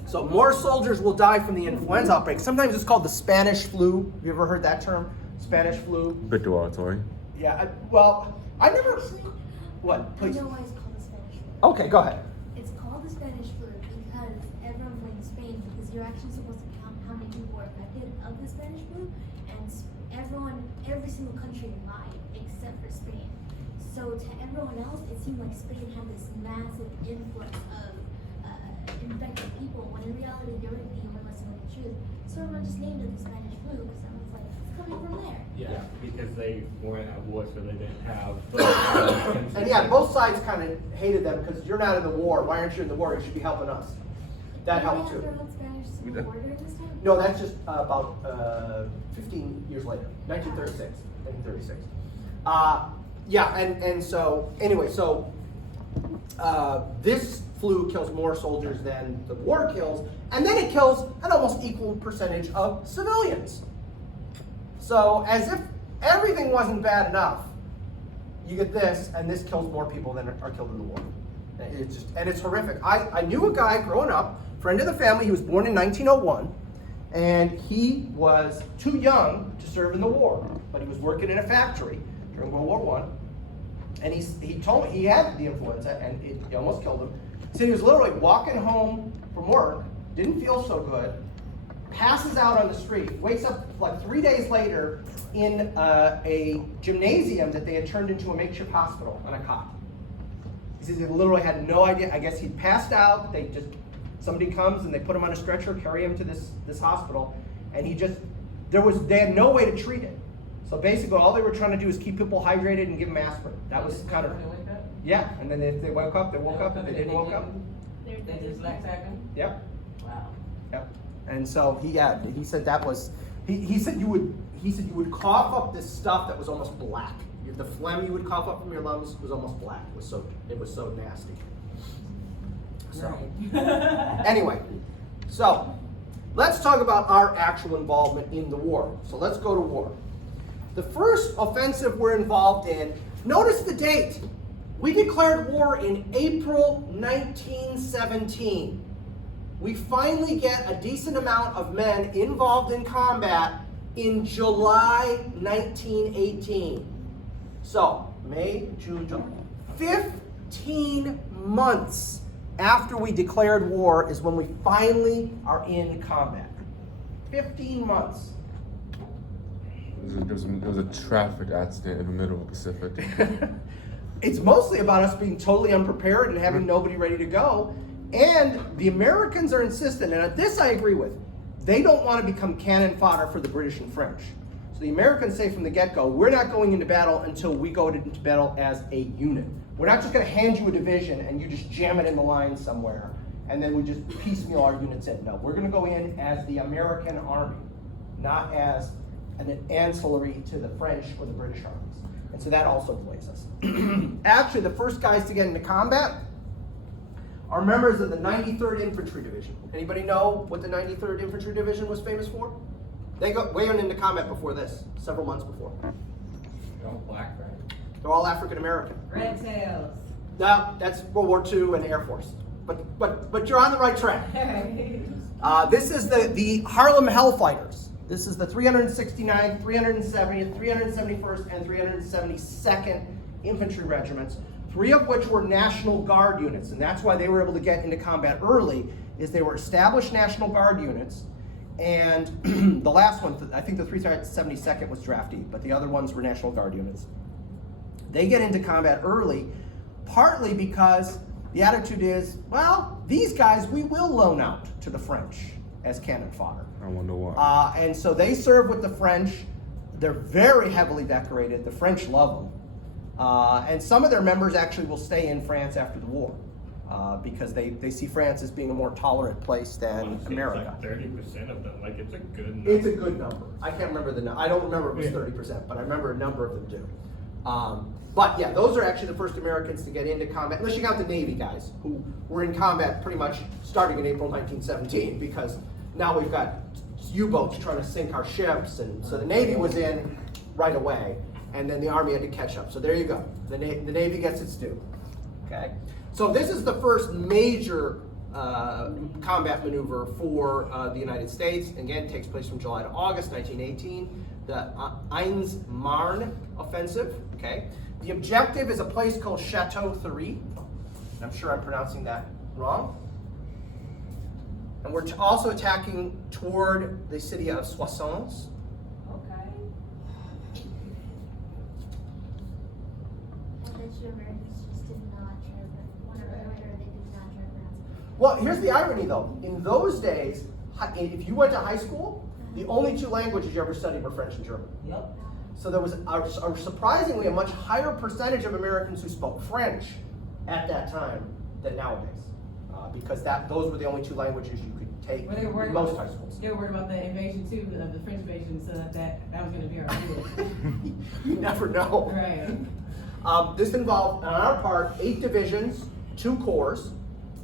So more soldiers will die from the influenza outbreak. Sometimes it's called the Spanish flu. Have you ever heard that term? Spanish flu? Bit derogatory. Yeah, I never... What? I Please. know why it's called the Spanish flu. Okay, go ahead. It's called the Spanish flu because everyone blames Spain because you're actually supposed to count how many people are affected of the Spanish flu, and every single country lied except for Spain. So to everyone else, it seemed like Spain had this massive influx of infected people, when in reality they were listening to the truth. So everyone just named it the Spanish flu because everyone's like, it's coming from there. Yeah, because they weren't at war, so they didn't have. And yeah, both sides kind of hated them because you're not in the war. Why aren't you in the war? You should be helping us. That Did they helped have too. their own Spanish Civil War during this time? No, that's just about 15 years later, 1936. Yeah, and so, anyway, so this flu kills more soldiers than the war kills, and then it kills an almost equal percentage of civilians. So as if everything wasn't bad enough, you get this, and this kills more people than are killed in the war. It's just, and it's horrific. I knew a guy growing up, friend of the family. He was born in 1901, and he was too young to serve in the war, but he was working in a factory during World War I. And he told me he had the influenza, and it almost killed him. So he was literally walking home from work, didn't feel so good, passes out on the street, wakes up like 3 days later in a gymnasium that they had turned into a makeshift hospital on a cot. He says he literally had no idea. I guess he'd passed out. Somebody comes and they put him on a stretcher, carry him to this hospital, and they had no way to treat it. So basically, all they were trying to do is keep people hydrated and give them aspirin. That was kind of, yeah. And then if they woke up, they woke up. If they didn't woke up, They just like second? yep, Wow. yep. And so he said that was, he said you would cough up this stuff that was almost black. The phlegm you would cough up from your lungs was almost black. It was so nasty. So anyway, so let's talk about our actual involvement in the war. So let's go to war. The first offensive we're involved in, notice the date. We declared war in April 1917. We finally get a decent amount of men involved in combat in July 1918. So, May, June, July. 15 months after we declared war is when we finally are in combat. 15 months. There was a traffic accident in the middle of the Pacific. It's mostly about us being totally unprepared and having nobody ready to go. And the Americans are insistent, and this I agree with, they don't want to become cannon fodder for the British and French. So the Americans say from the get-go, we're not going into battle until we go into battle as a unit. We're not just going to hand you a division and you just jam it in the line somewhere, and then we just piecemeal our units in. No, we're going to go in as the American army, not as an ancillary to the French or the British armies. And so that also plays us. Actually, the first guys to get into combat are members of the 93rd Infantry Division. Anybody know what the 93rd Infantry Division was famous for? They went into combat before this, several months before. They're all black, right? They're all African American. Red tails. No, that's World War II and Air Force. But you're on the right track. This is the Harlem Hellfighters. This is the 369th, 370th, 371st, and 372nd Infantry Regiments, 3 of which were National Guard units, and that's why they were able to get into combat early, is they were established National Guard units, and the last one, I think the 372nd was draftee, but the other ones were National Guard units. They get into combat early, partly because the attitude is, well, these guys we will loan out to the French as cannon fodder. I wonder why. And so they serve with the French. They're very heavily decorated. The French love them. And some of their members actually will stay in France after the war because they see France as being a more tolerant place than America. It's like 30% of them. Like, it's a good number. It's a good number. I can't remember the number. I don't remember if it was 30%, but I remember a number of them do. But yeah, those are actually the first Americans to get into combat, unless you count the Navy guys, who were in combat pretty much starting in April 1917, because now we've got U-boats trying to sink our ships, and so the Navy was in right away, and then the Army had to catch up. So there you go. The Navy gets its due. Okay. So this is the first major combat maneuver for the United States. Again, it takes place from July to August 1918. The Aisne Marne offensive. Okay. The objective is a place called Chateau Thierry. I'm sure I'm pronouncing that wrong. And we're also attacking toward the city of Soissons. Okay. I bet you Americans just did not try to, when I read they did not try to pronounce it. Well, here's the irony though. In those days, if you went to high school, the only 2 languages you ever studied were French and German. Yep. So there was surprisingly a much higher percentage of Americans who spoke French at that time than nowadays, because those were the only 2 languages you could take Well, they were worried most about, high schools. they were worried about the invasion too, of the French invasion, so that was gonna be our rule. You never know. Right. This involved, on our part, 8 divisions, 2 corps.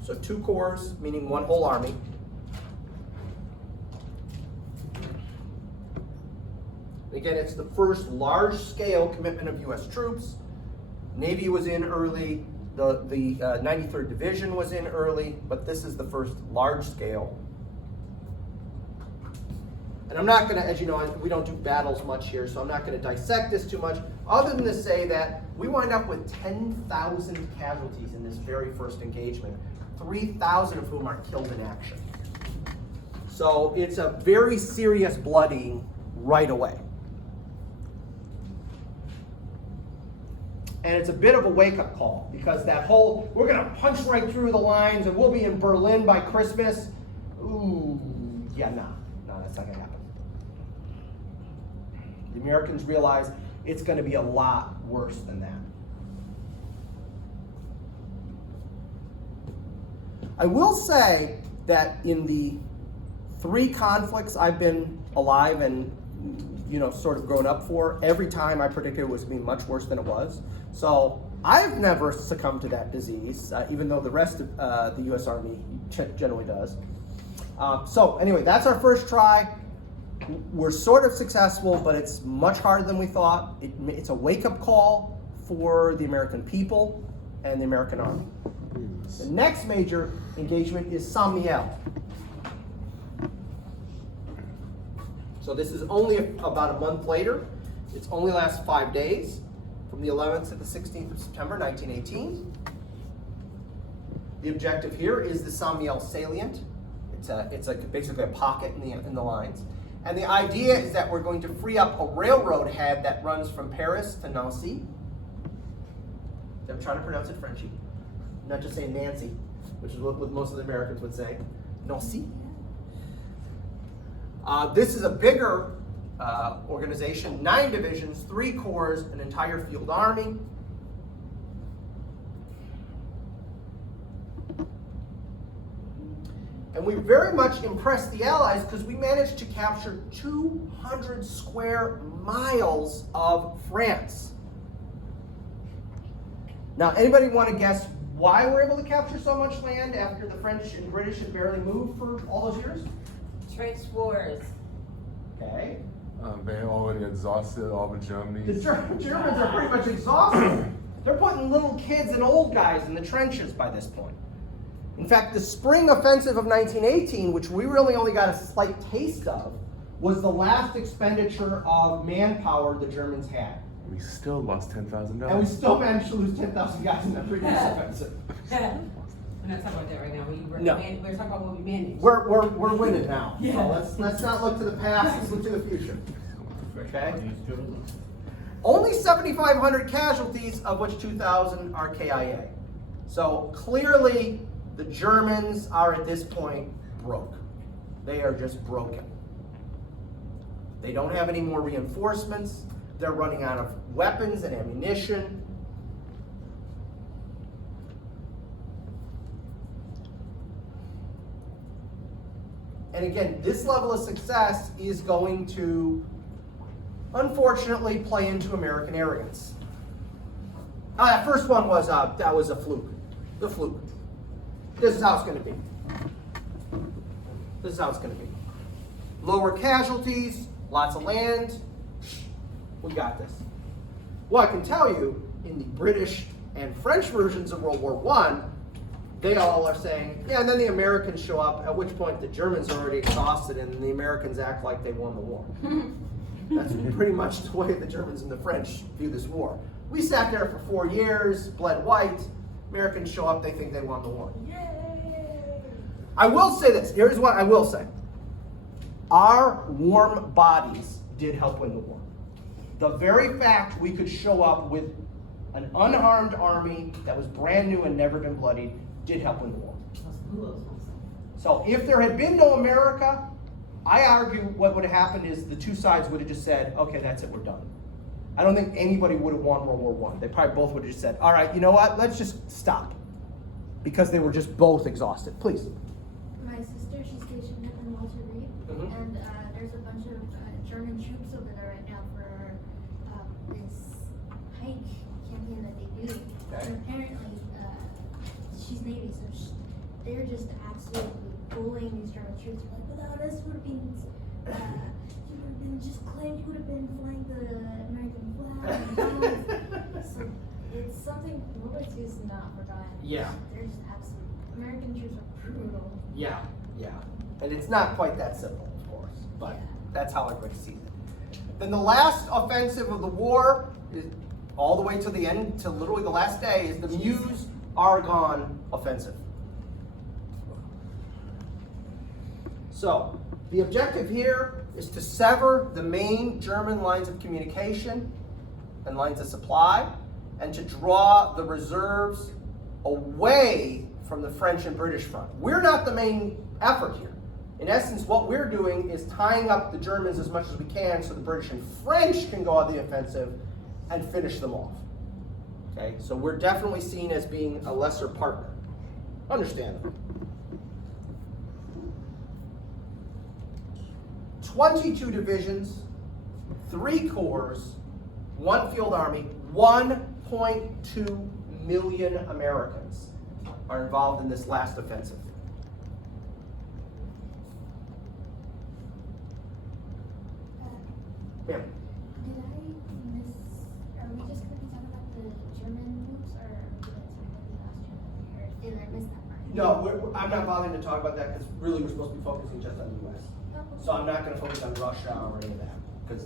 So 2 corps, meaning one whole army. Again, it's the first large-scale commitment of U.S. troops. Navy was in early, the 93rd Division was in early, but this is the first large-scale. And I'm not gonna, as you know, we don't do battles much here, so I'm not gonna dissect this too much, other than to say that we wind up with 10,000 casualties in this very first engagement, 3,000 of whom are killed in action. So it's a very serious bloodying right away. And it's a bit of a wake-up call, because that whole, we're gonna punch right through the lines and we'll be in Berlin by Christmas. Ooh, yeah, no, that's not gonna happen. The Americans realize it's gonna be a lot worse than that. I will say that in the 3 conflicts I've been alive and sort of grown up for, every time I predicted it was going to be much worse than it was. So I've never succumbed to that disease, even though the rest of the U.S. Army generally does. So anyway, that's our first try. We're sort of successful, but it's much harder than we thought. It's a wake-up call for the American people and the American Army. The next major engagement is Saint-Mihiel. So this is only about a month later. It's only lasts 5 days, from the 11th to the 16th of September, 1918. The objective here is the Saint-Mihiel salient. It's basically a pocket in the lines. And the idea is that we're going to free up a railroad head that runs from Paris to Nancy. I'm trying to pronounce it Frenchy. I'm not just saying Nancy, which is what most of the Americans would say. Nancy. This is a bigger organization, 9 divisions, 3 corps, an entire field army. And we very much impressed the Allies because we managed to capture 200 square miles of France. Now, anybody want to guess why we're able to capture so much land after the French and British had barely moved for all those years? Trench wars. Okay. They already exhausted all the Germany. The Germans are pretty much exhausted. They're putting little kids and old guys in the trenches by this point. In fact, the spring offensive of 1918, which we really only got a slight taste of, was the last expenditure of manpower the Germans had. We still lost $10,000. And we still managed to lose 10,000 guys in the previous offensive. We're not talking about that right now. We're talking about what we managed. We're winning now. Yeah. So let's not look to the past, let's look to the future. Okay? Only 7,500 casualties, of which 2,000 are KIA. So clearly, the Germans are at this point broke. They are just broken. They don't have any more reinforcements. They're running out of weapons and ammunition. And again, this level of success is going to, unfortunately, play into American arrogance. That first one was that was a fluke. The fluke. This is how it's going to be. This is how it's going to be. Lower casualties, lots of land. We got this. Well, I can tell you, in the British and French versions of World War I, they all are saying, yeah, and then the Americans show up, at which point the Germans are already exhausted and the Americans act like they won the war. That's pretty much the way the Germans and the French view this war. We sat there for 4 years, bled white. Americans show up, they think they won the war. Yay! I will say this. Here's what I will say. Our warm bodies did help win the war. The very fact we could show up with an unarmed army that was brand new and never been bloodied did help win the war. So if there had been no America, I argue what would have happened is the two sides would have just said, okay, that's it, we're done. I don't think anybody would have won World War I. They probably both would have just said, all right, you know what, let's just stop. Because they were just both exhausted. Please. My sister, she's stationed they're just absolutely bullying these German troops. Like, without us, you would have been, just claimed you would have been flying the American flag. So it's something World War II is not forgotten. Yeah. They're just absolute. American troops are brutal. Yeah, yeah. And it's not quite that simple, of course, but Yeah. that's how everybody sees it. Then the last offensive of the war is all the way to the end, to literally the last day, is the Meuse-Argonne offensive. So, the objective here is to sever the main German lines of communication and lines of supply, and to draw the reserves away from the French and British front. We're not the main effort here. In essence, what we're doing is tying up the Germans as much as we can so the British and French can go on the offensive and finish them off. Okay, so we're definitely seen as being a lesser partner. Understandable. 22 divisions, 3 corps, 1 field army, 1.2 million Americans are involved in this last offensive. Yeah. Did I miss? Are we just going to be talking about the German moves, or are we going to talk about the Austrian? Or did I miss that part? No, I'm not bothering to talk about that because really we're supposed to be focusing just on the U.S. So I'm not going to focus on Russia or any of that because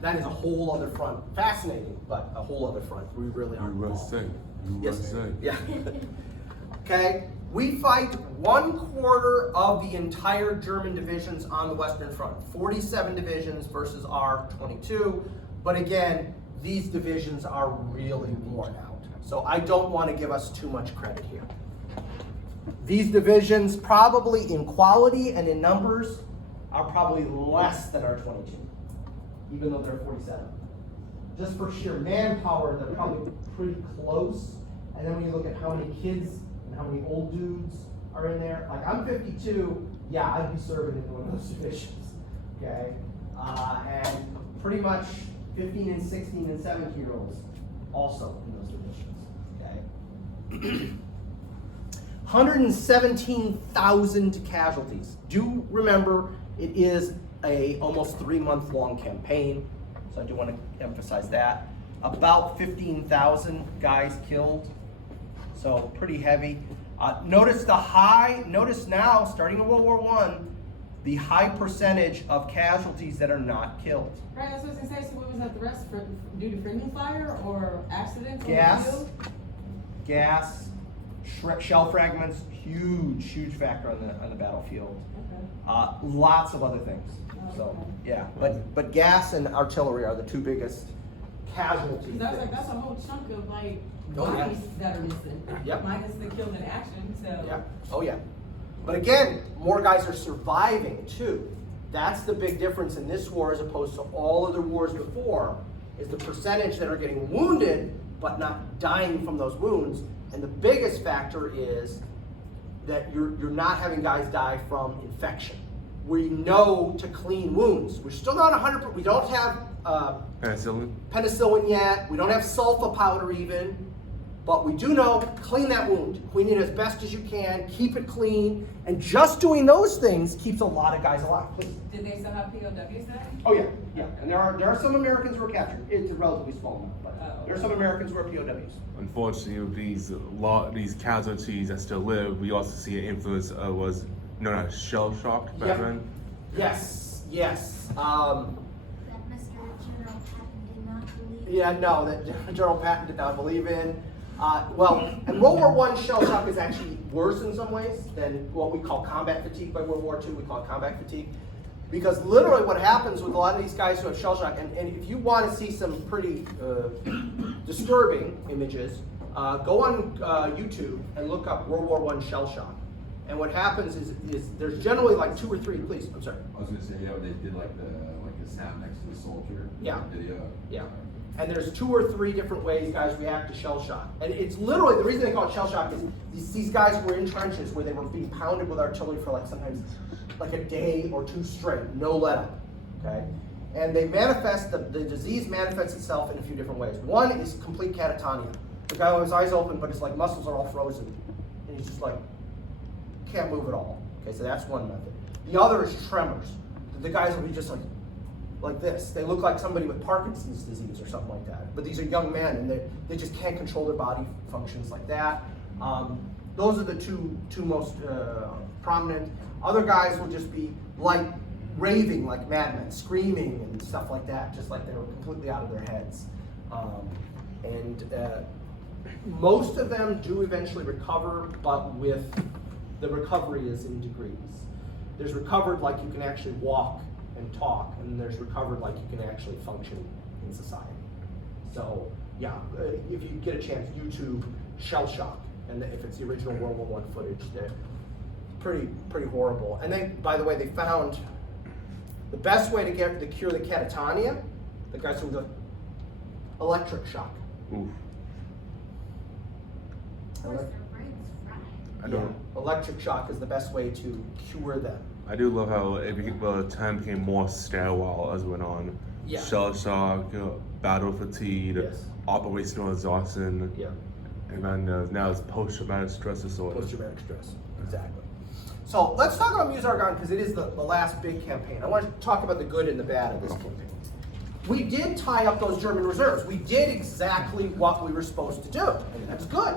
that is a whole other front. Fascinating, but a whole other front. We really aren't involved. USA. Yes, USA. yeah. Okay, we fight 1/4 of the entire German divisions on the Western Front. 47 divisions versus our 22. But again, these divisions are really worn out. So I don't want to give us too much credit here. These divisions, probably in quality and in numbers, are probably less than our 22, even though they're 47. Just for sheer manpower, they're probably pretty close. And then when you look at how many kids and how many old dudes are in there, like I'm 52, yeah, I'd be serving in one of those divisions, okay? And pretty much 15 and 16 and 17-year-olds also in those divisions, okay? 117,000 casualties. Do remember, it is a almost 3-month-long campaign, so I do want to emphasize that. About 15,000 guys killed, so pretty heavy. Notice now, starting in World War I, the high percentage of casualties that are not killed. Right, that's what I was gonna say. So what was that, the rest due to friendly fire or accidents? or Gas, field? gas, shell fragments, huge factor on the battlefield. Okay. Lots of other things. So Okay. yeah, but gas and artillery are the 2 biggest casualties. That's like, that's a whole chunk of like Oh, yeah. bodies that are missing. Yep. Minus the killed in action, so. Yeah. Oh yeah. But again, more guys are surviving too. That's the big difference in this war as opposed to all other wars before, is the percentage that are getting wounded but not dying from those wounds. And the biggest factor is that you're not having guys die from infection. We know to clean wounds. We're still not 100%. We don't have penicillin yet. We don't have sulfa powder even. But we do know, clean that wound. Clean it as best as you can. Keep it clean. And just doing those things keeps a lot of guys alive. Please. Did they still have POWs then? Oh yeah, yeah. And there are some Americans who are captured. It's a relatively small number, but Oh. there are some Americans who are POWs. Unfortunately, these casualties that still live, we also see an influence of was known as shell shock back Yep. then. Yes. That Mr. General Patton did not believe. Yeah, no, that General Patton did not believe in. And World War I shell shock is actually worse in some ways than what we call combat fatigue by World War II. We call it combat fatigue. Because literally what happens with a lot of these guys who have shell shock, and if you want to see some pretty disturbing images, go on YouTube and look up World War I shell shock. And what happens is there's generally like 2 or 3, please, I'm sorry. I was gonna say, yeah, they did like the snap next to the soldier. Yeah. Video. Yeah. And there's 2 or 3 different ways guys react to shell shock. And it's literally, the reason they call it shell shock is these guys were in trenches where they were being pounded with artillery for like sometimes like a day or 2 straight, no let up, okay? And they manifest, the disease manifests itself in a few different ways. One is complete catatonia. The guy with his eyes open, but his like muscles are all frozen. And he's just like, can't move at all. Okay, so that's one method. The other is tremors. The guys will be just like this. They look like somebody with Parkinson's disease or something like that. But these are young men, and they just can't control their body functions like that. Those are the two most prominent. Other guys will just be like raving like madmen, screaming and stuff like that, just like they were completely out of their heads. Most of them do eventually recover, but with the recovery is in degrees. There's recovered like you can actually walk and talk, and there's recovered like you can actually function in society. So yeah, if you get a chance, YouTube shell shock, and if it's the original World War I footage, they're pretty horrible. And they, by the way, they found the best way to cure the catatonia, the guys from the electric shock. Oof. Of course, their brains fried. I don't. Electric shock is the best way to cure them. I do love how the time became more sterile as it went on. Yeah. Shell shock, battle fatigue, Yes. operational exhaustion, Yeah. and then now it's post-traumatic stress disorder. Post-traumatic stress, exactly. So let's talk about Muse-Argonne because it is the last big campaign. I want to talk about the good and the bad of this campaign. We did tie up those German reserves. We did exactly what we were supposed to do, and that's good.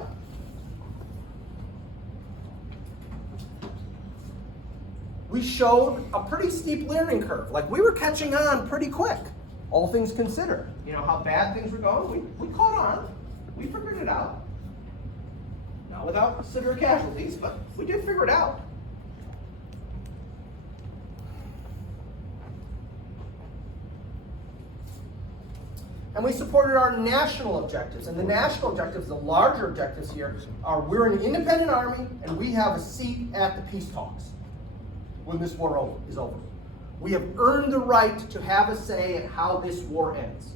We showed a pretty steep learning curve. Like we were catching on pretty quick, all things considered. You know how bad things were going, we caught on. We figured it out. Not without severe casualties, but we did figure it out. And we supported our national objectives. And the national objectives, the larger objectives here, are we're an independent army and we have a seat at the peace talks when this war is over. We have earned the right to have a say in how this war ends.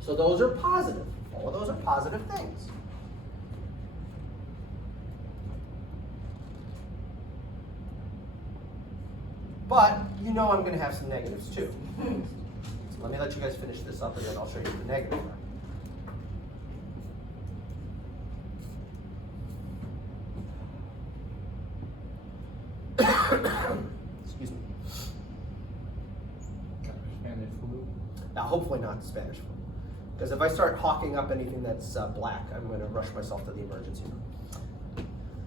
So those are positive. All of those are positive things. But you know I'm going to have some negatives too. So let me let you guys finish this up and then I'll show you the negative part. Excuse me. Spanish flu. Now, hopefully not Spanish flu. Because if I start hawking up anything that's black, I'm going to rush myself to the emergency room.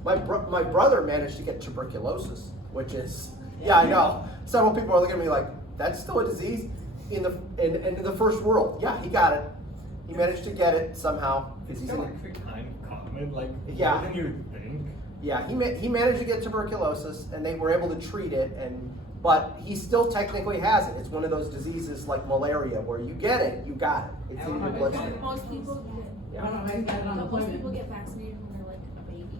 My brother managed to get tuberculosis, which is, yeah, I know. Several people are looking at me like, that's still a disease in the first world. Yeah, he got it. He managed to get it somehow. It's He's still in, actually kind of common, like Yeah. more than you think. yeah, he managed to get tuberculosis, and they were able to treat it, but he still technically has it. It's one of those diseases like malaria, where you get it, you got it. It's in your bloodstream. Most people I don't know how you got it on most deployment. people get vaccinated when they're like a baby.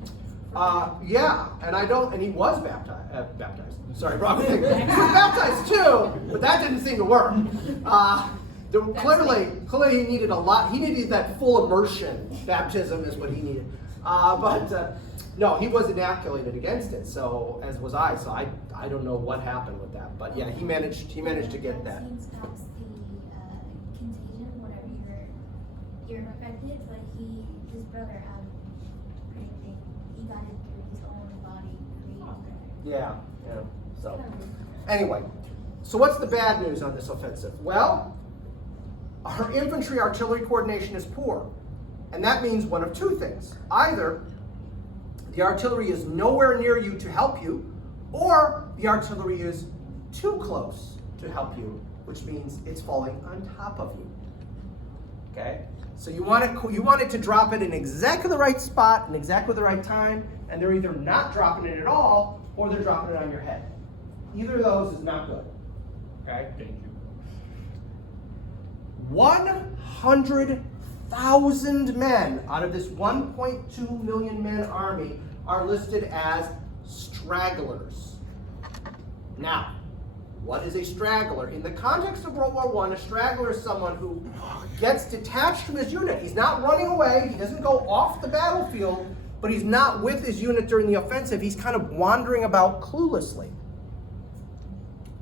Yeah, and he was baptized. Sorry, wrong thing. He was baptized too, but that didn't seem to work. Clearly he needed a lot. He needed that full immersion baptism is what he needed. No, he was inoculated against it. So as was I. So I don't know what happened with that, but yeah, he managed to get that. Vaccine stops the contagion whenever you're infected, but his brother had pretty big. He got it through his own body. Yeah. So anyway, so what's the bad news on this offensive? Well, our infantry artillery coordination is poor. And that means one of two things. Either the artillery is nowhere near you to help you, or the artillery is too close to help you, which means it's falling on top of you. Okay? So you want it to drop it in exactly the right spot, in exactly the right time, and they're either not dropping it at all, or they're dropping it on your head. Either of those is not good. Okay? Thank you. 100,000 men out of this 1.2 million men army are listed as stragglers. Now, what is a straggler? In the context of World War I, a straggler is someone who gets detached from his unit. He's not running away, he doesn't go off the battlefield, but he's not with his unit during the offensive. He's kind of wandering about cluelessly.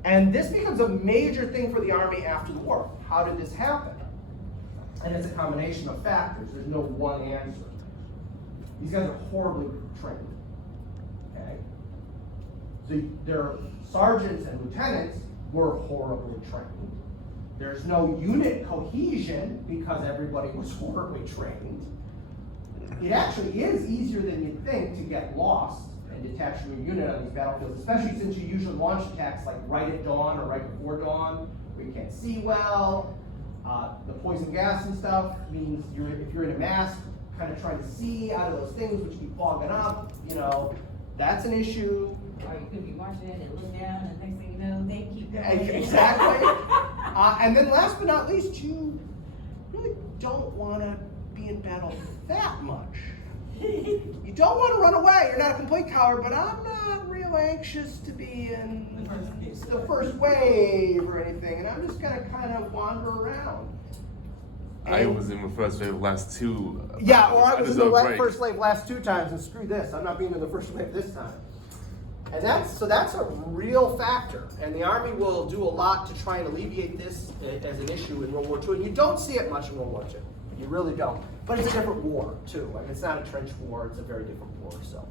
And this becomes a major thing for the army after the war. How did this happen? And it's a combination of factors. There's no one answer. These guys are horribly trained. Okay? So their sergeants and lieutenants were horribly trained. There's no unit cohesion because everybody was horribly trained. It actually is easier than you'd think to get lost and detach from your unit on these battlefields, especially since you usually launch attacks like right at dawn or right before dawn, where you can't see well. The poison gas and stuff means if you're in a mask, kind of trying to see out of those things which keep fogging up, that's an issue. Or you could be watching it and look down, and next thing you know, they keep going. Exactly. And then last but not least, you really don't want to be in battle that much. You don't want to run away. You're not a complete coward, but I'm not real anxious to be in the first wave or anything, and I'm just going to kind of wander around. I was in the first wave last two. Yeah, or I was in the break. first wave last 2 times, and screw this, I'm not being in the first wave this time. And that's a real factor, and the Army will do a lot to try and alleviate this as an issue in World War II, and you don't see it much in World War II. You really don't. But it's a different war, too. I mean, it's not a trench war, it's a very different war, so.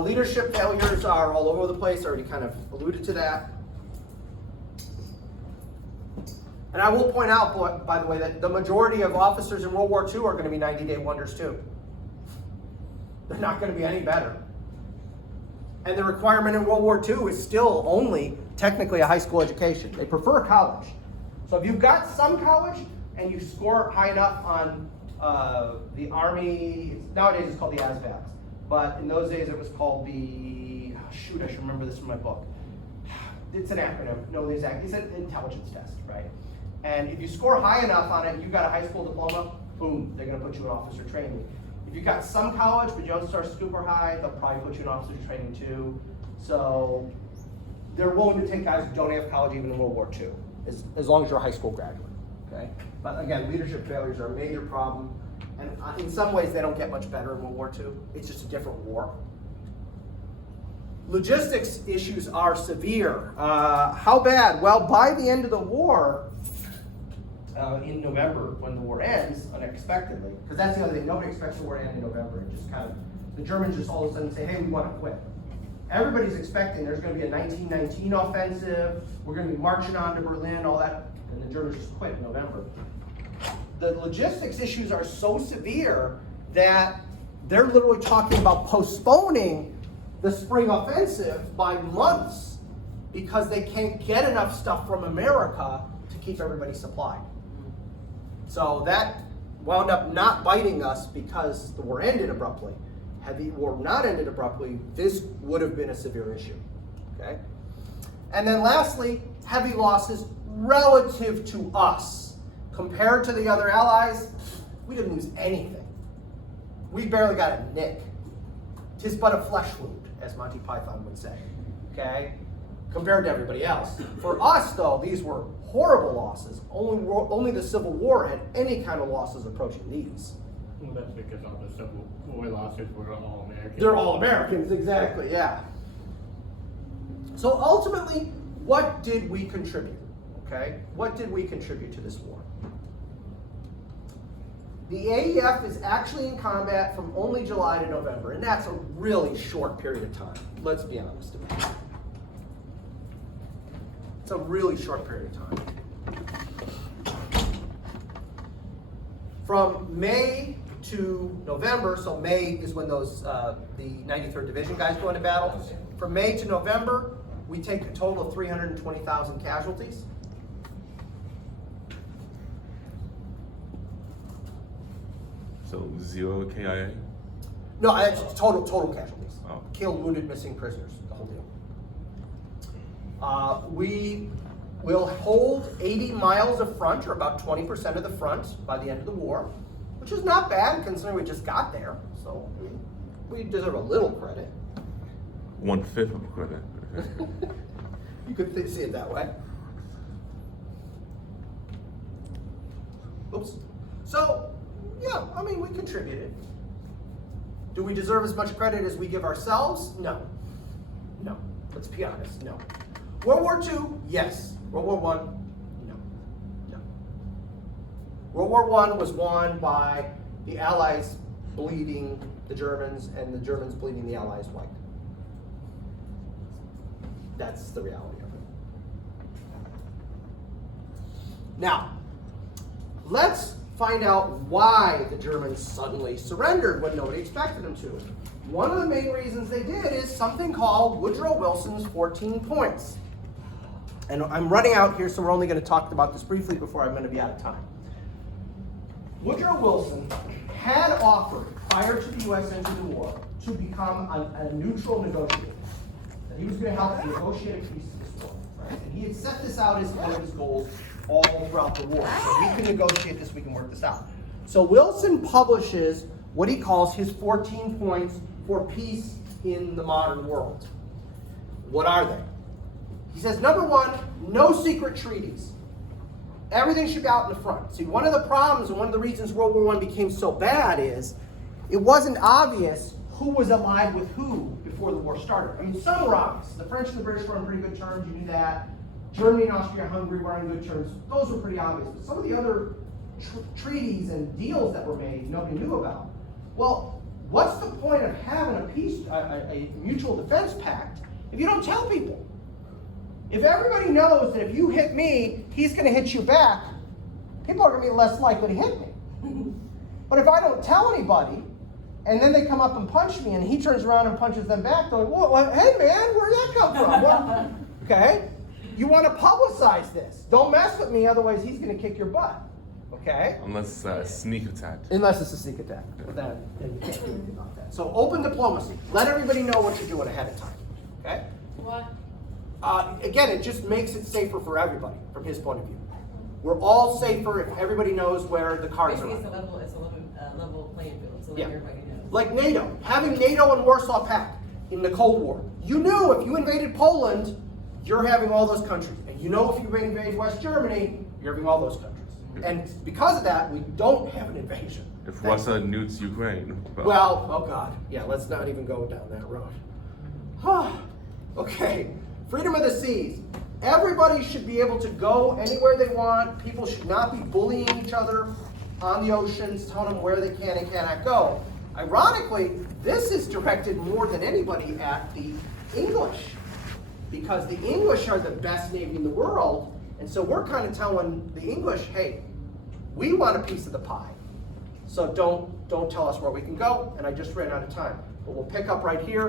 Leadership failures are all over the place. I already kind of alluded to that. And I will point out, by the way, that the majority of officers in World War II are going to be 90-day wonders, too. They're not going to be any better. And the requirement in World War II is still only technically a high school education. They prefer college. So if you've got some college, and you score high enough on the Army, nowadays it's called the ASVABs, but in those days it was called the, I should remember this from my book. It's an acronym, no, it's an intelligence test, right? And if you score high enough on it, you got a high school diploma, boom, they're gonna put you in officer training. If you got some college, but you don't start super high, they'll probably put you in officer training too. So they're willing to take guys who don't have college even in World War II, as long as you're a high school graduate. Okay? But again, leadership failures are a major problem, and in some ways they don't get much better in World War II. It's just a different war. Logistics issues are severe. How bad? Well, by the end of the war, in November, when the war ends, unexpectedly, because that's the other thing, nobody expects the war to end in November. It just kind of, the Germans just all of a sudden say, hey, we want to quit. Everybody's expecting there's going to be a 1919 offensive, we're going to be marching on to Berlin, all that. And the Germans just quit in November. The logistics issues are so severe that they're literally talking about postponing the spring offensive by months because they can't get enough stuff from America to keep everybody supplied. So that wound up not biting us because the war ended abruptly. Had the war not ended abruptly, this would have been a severe issue. Okay? And then lastly, heavy losses relative to us. Compared to the other allies, we didn't lose anything. We barely got a nick. 'Tis but a flesh wound, as Monty Python would say. Okay? Compared to everybody else. For us, though, these were horrible losses. Only the Civil War had any kind of losses approaching these. Well, that's because all the Civil War losses were all Americans. They're all Americans, exactly, yeah. So ultimately, what did we contribute? Okay, what did we contribute to this war? The AEF is actually in combat from only July to November, and that's a really short period of time. Let's be honest about it. It's a really short period of time. From May to November, so May is when those the 93rd Division guys go into battle. From May to November, we take a total of 320,000 casualties. So 0 KIA? No, that's total casualties. Oh. Killed, wounded, missing, prisoners, the whole deal. We will hold 80 miles of front, or about 20% of the front, by the end of the war, which is not bad considering we just got there. So we deserve a little credit. 1/5 of credit. You could see it that way. Oops. So, yeah, I mean, we contributed. Do we deserve as much credit as we give ourselves? No. No. Let's be honest, no. World War II, yes. World War I, no. No. World War I was won by the Allies bleeding the Germans and the Germans bleeding the Allies white. That's the reality of it. Now, let's find out why the Germans suddenly surrendered when nobody expected them to. One of the main reasons they did is something called Woodrow Wilson's 14 points. And I'm running out here, so we're only going to talk about this briefly before I'm going to be out of time. Woodrow Wilson had offered, prior to the U.S. entering the war, to become a neutral negotiator. That he was going to help negotiate a peace to this war. Right? And he had set this out as one of his goals all throughout the war. So we can negotiate this, we can work this out. So Wilson publishes what he calls his 14 points for peace in the modern world. What are they? He says, number one, no secret treaties. Everything should be out in the front. See, one of the problems and one of the reasons World War I became so bad is it wasn't obvious who was allied with who before the war started. I mean, some were obvious. The French and the British were on pretty good terms, you knew that. Germany and Austria-Hungary were on good terms. Those were pretty obvious. But some of the other treaties and deals that were made, nobody knew about. Well, what's the point of having a mutual defense pact if you don't tell people? If everybody knows that if you hit me, he's going to hit you back, people are going to be less likely to hit me. But if I don't tell anybody, and then they come up and punch me, and he turns around and punches them back, they're like, "Whoa, hey man, where'd that come from?" Okay? You want to publicize this. Don't mess with me, otherwise he's going to kick your butt. Okay? Unless it's a sneak attack. Unless it's a sneak attack. Then you can't do anything about that. So open diplomacy. Let everybody know what you're doing ahead of time. Okay? What? Again, it just makes it safer for everybody from his point of view. We're all safer if everybody knows where the cards are. Basically, it's a level playing field, so Yeah. everybody knows. Like NATO. Having NATO and Warsaw Pact in the Cold War. You knew if you invaded Poland, you're having all those countries. And you know if you invade West Germany, you're having all those countries. And because of that, we don't have an invasion. If Russia nukes Ukraine. Well, oh God. Yeah, let's not even go down that road. Okay. Freedom of the seas. Everybody should be able to go anywhere they want. People should not be bullying each other on the oceans, telling them where they can and cannot go. Ironically, this is directed more than anybody at the English, because the English are the best navy in the world, and so we're kind of telling the English, hey, we want a piece of the pie. So don't tell us where we can go, and I just ran out of time. But we'll pick up right here.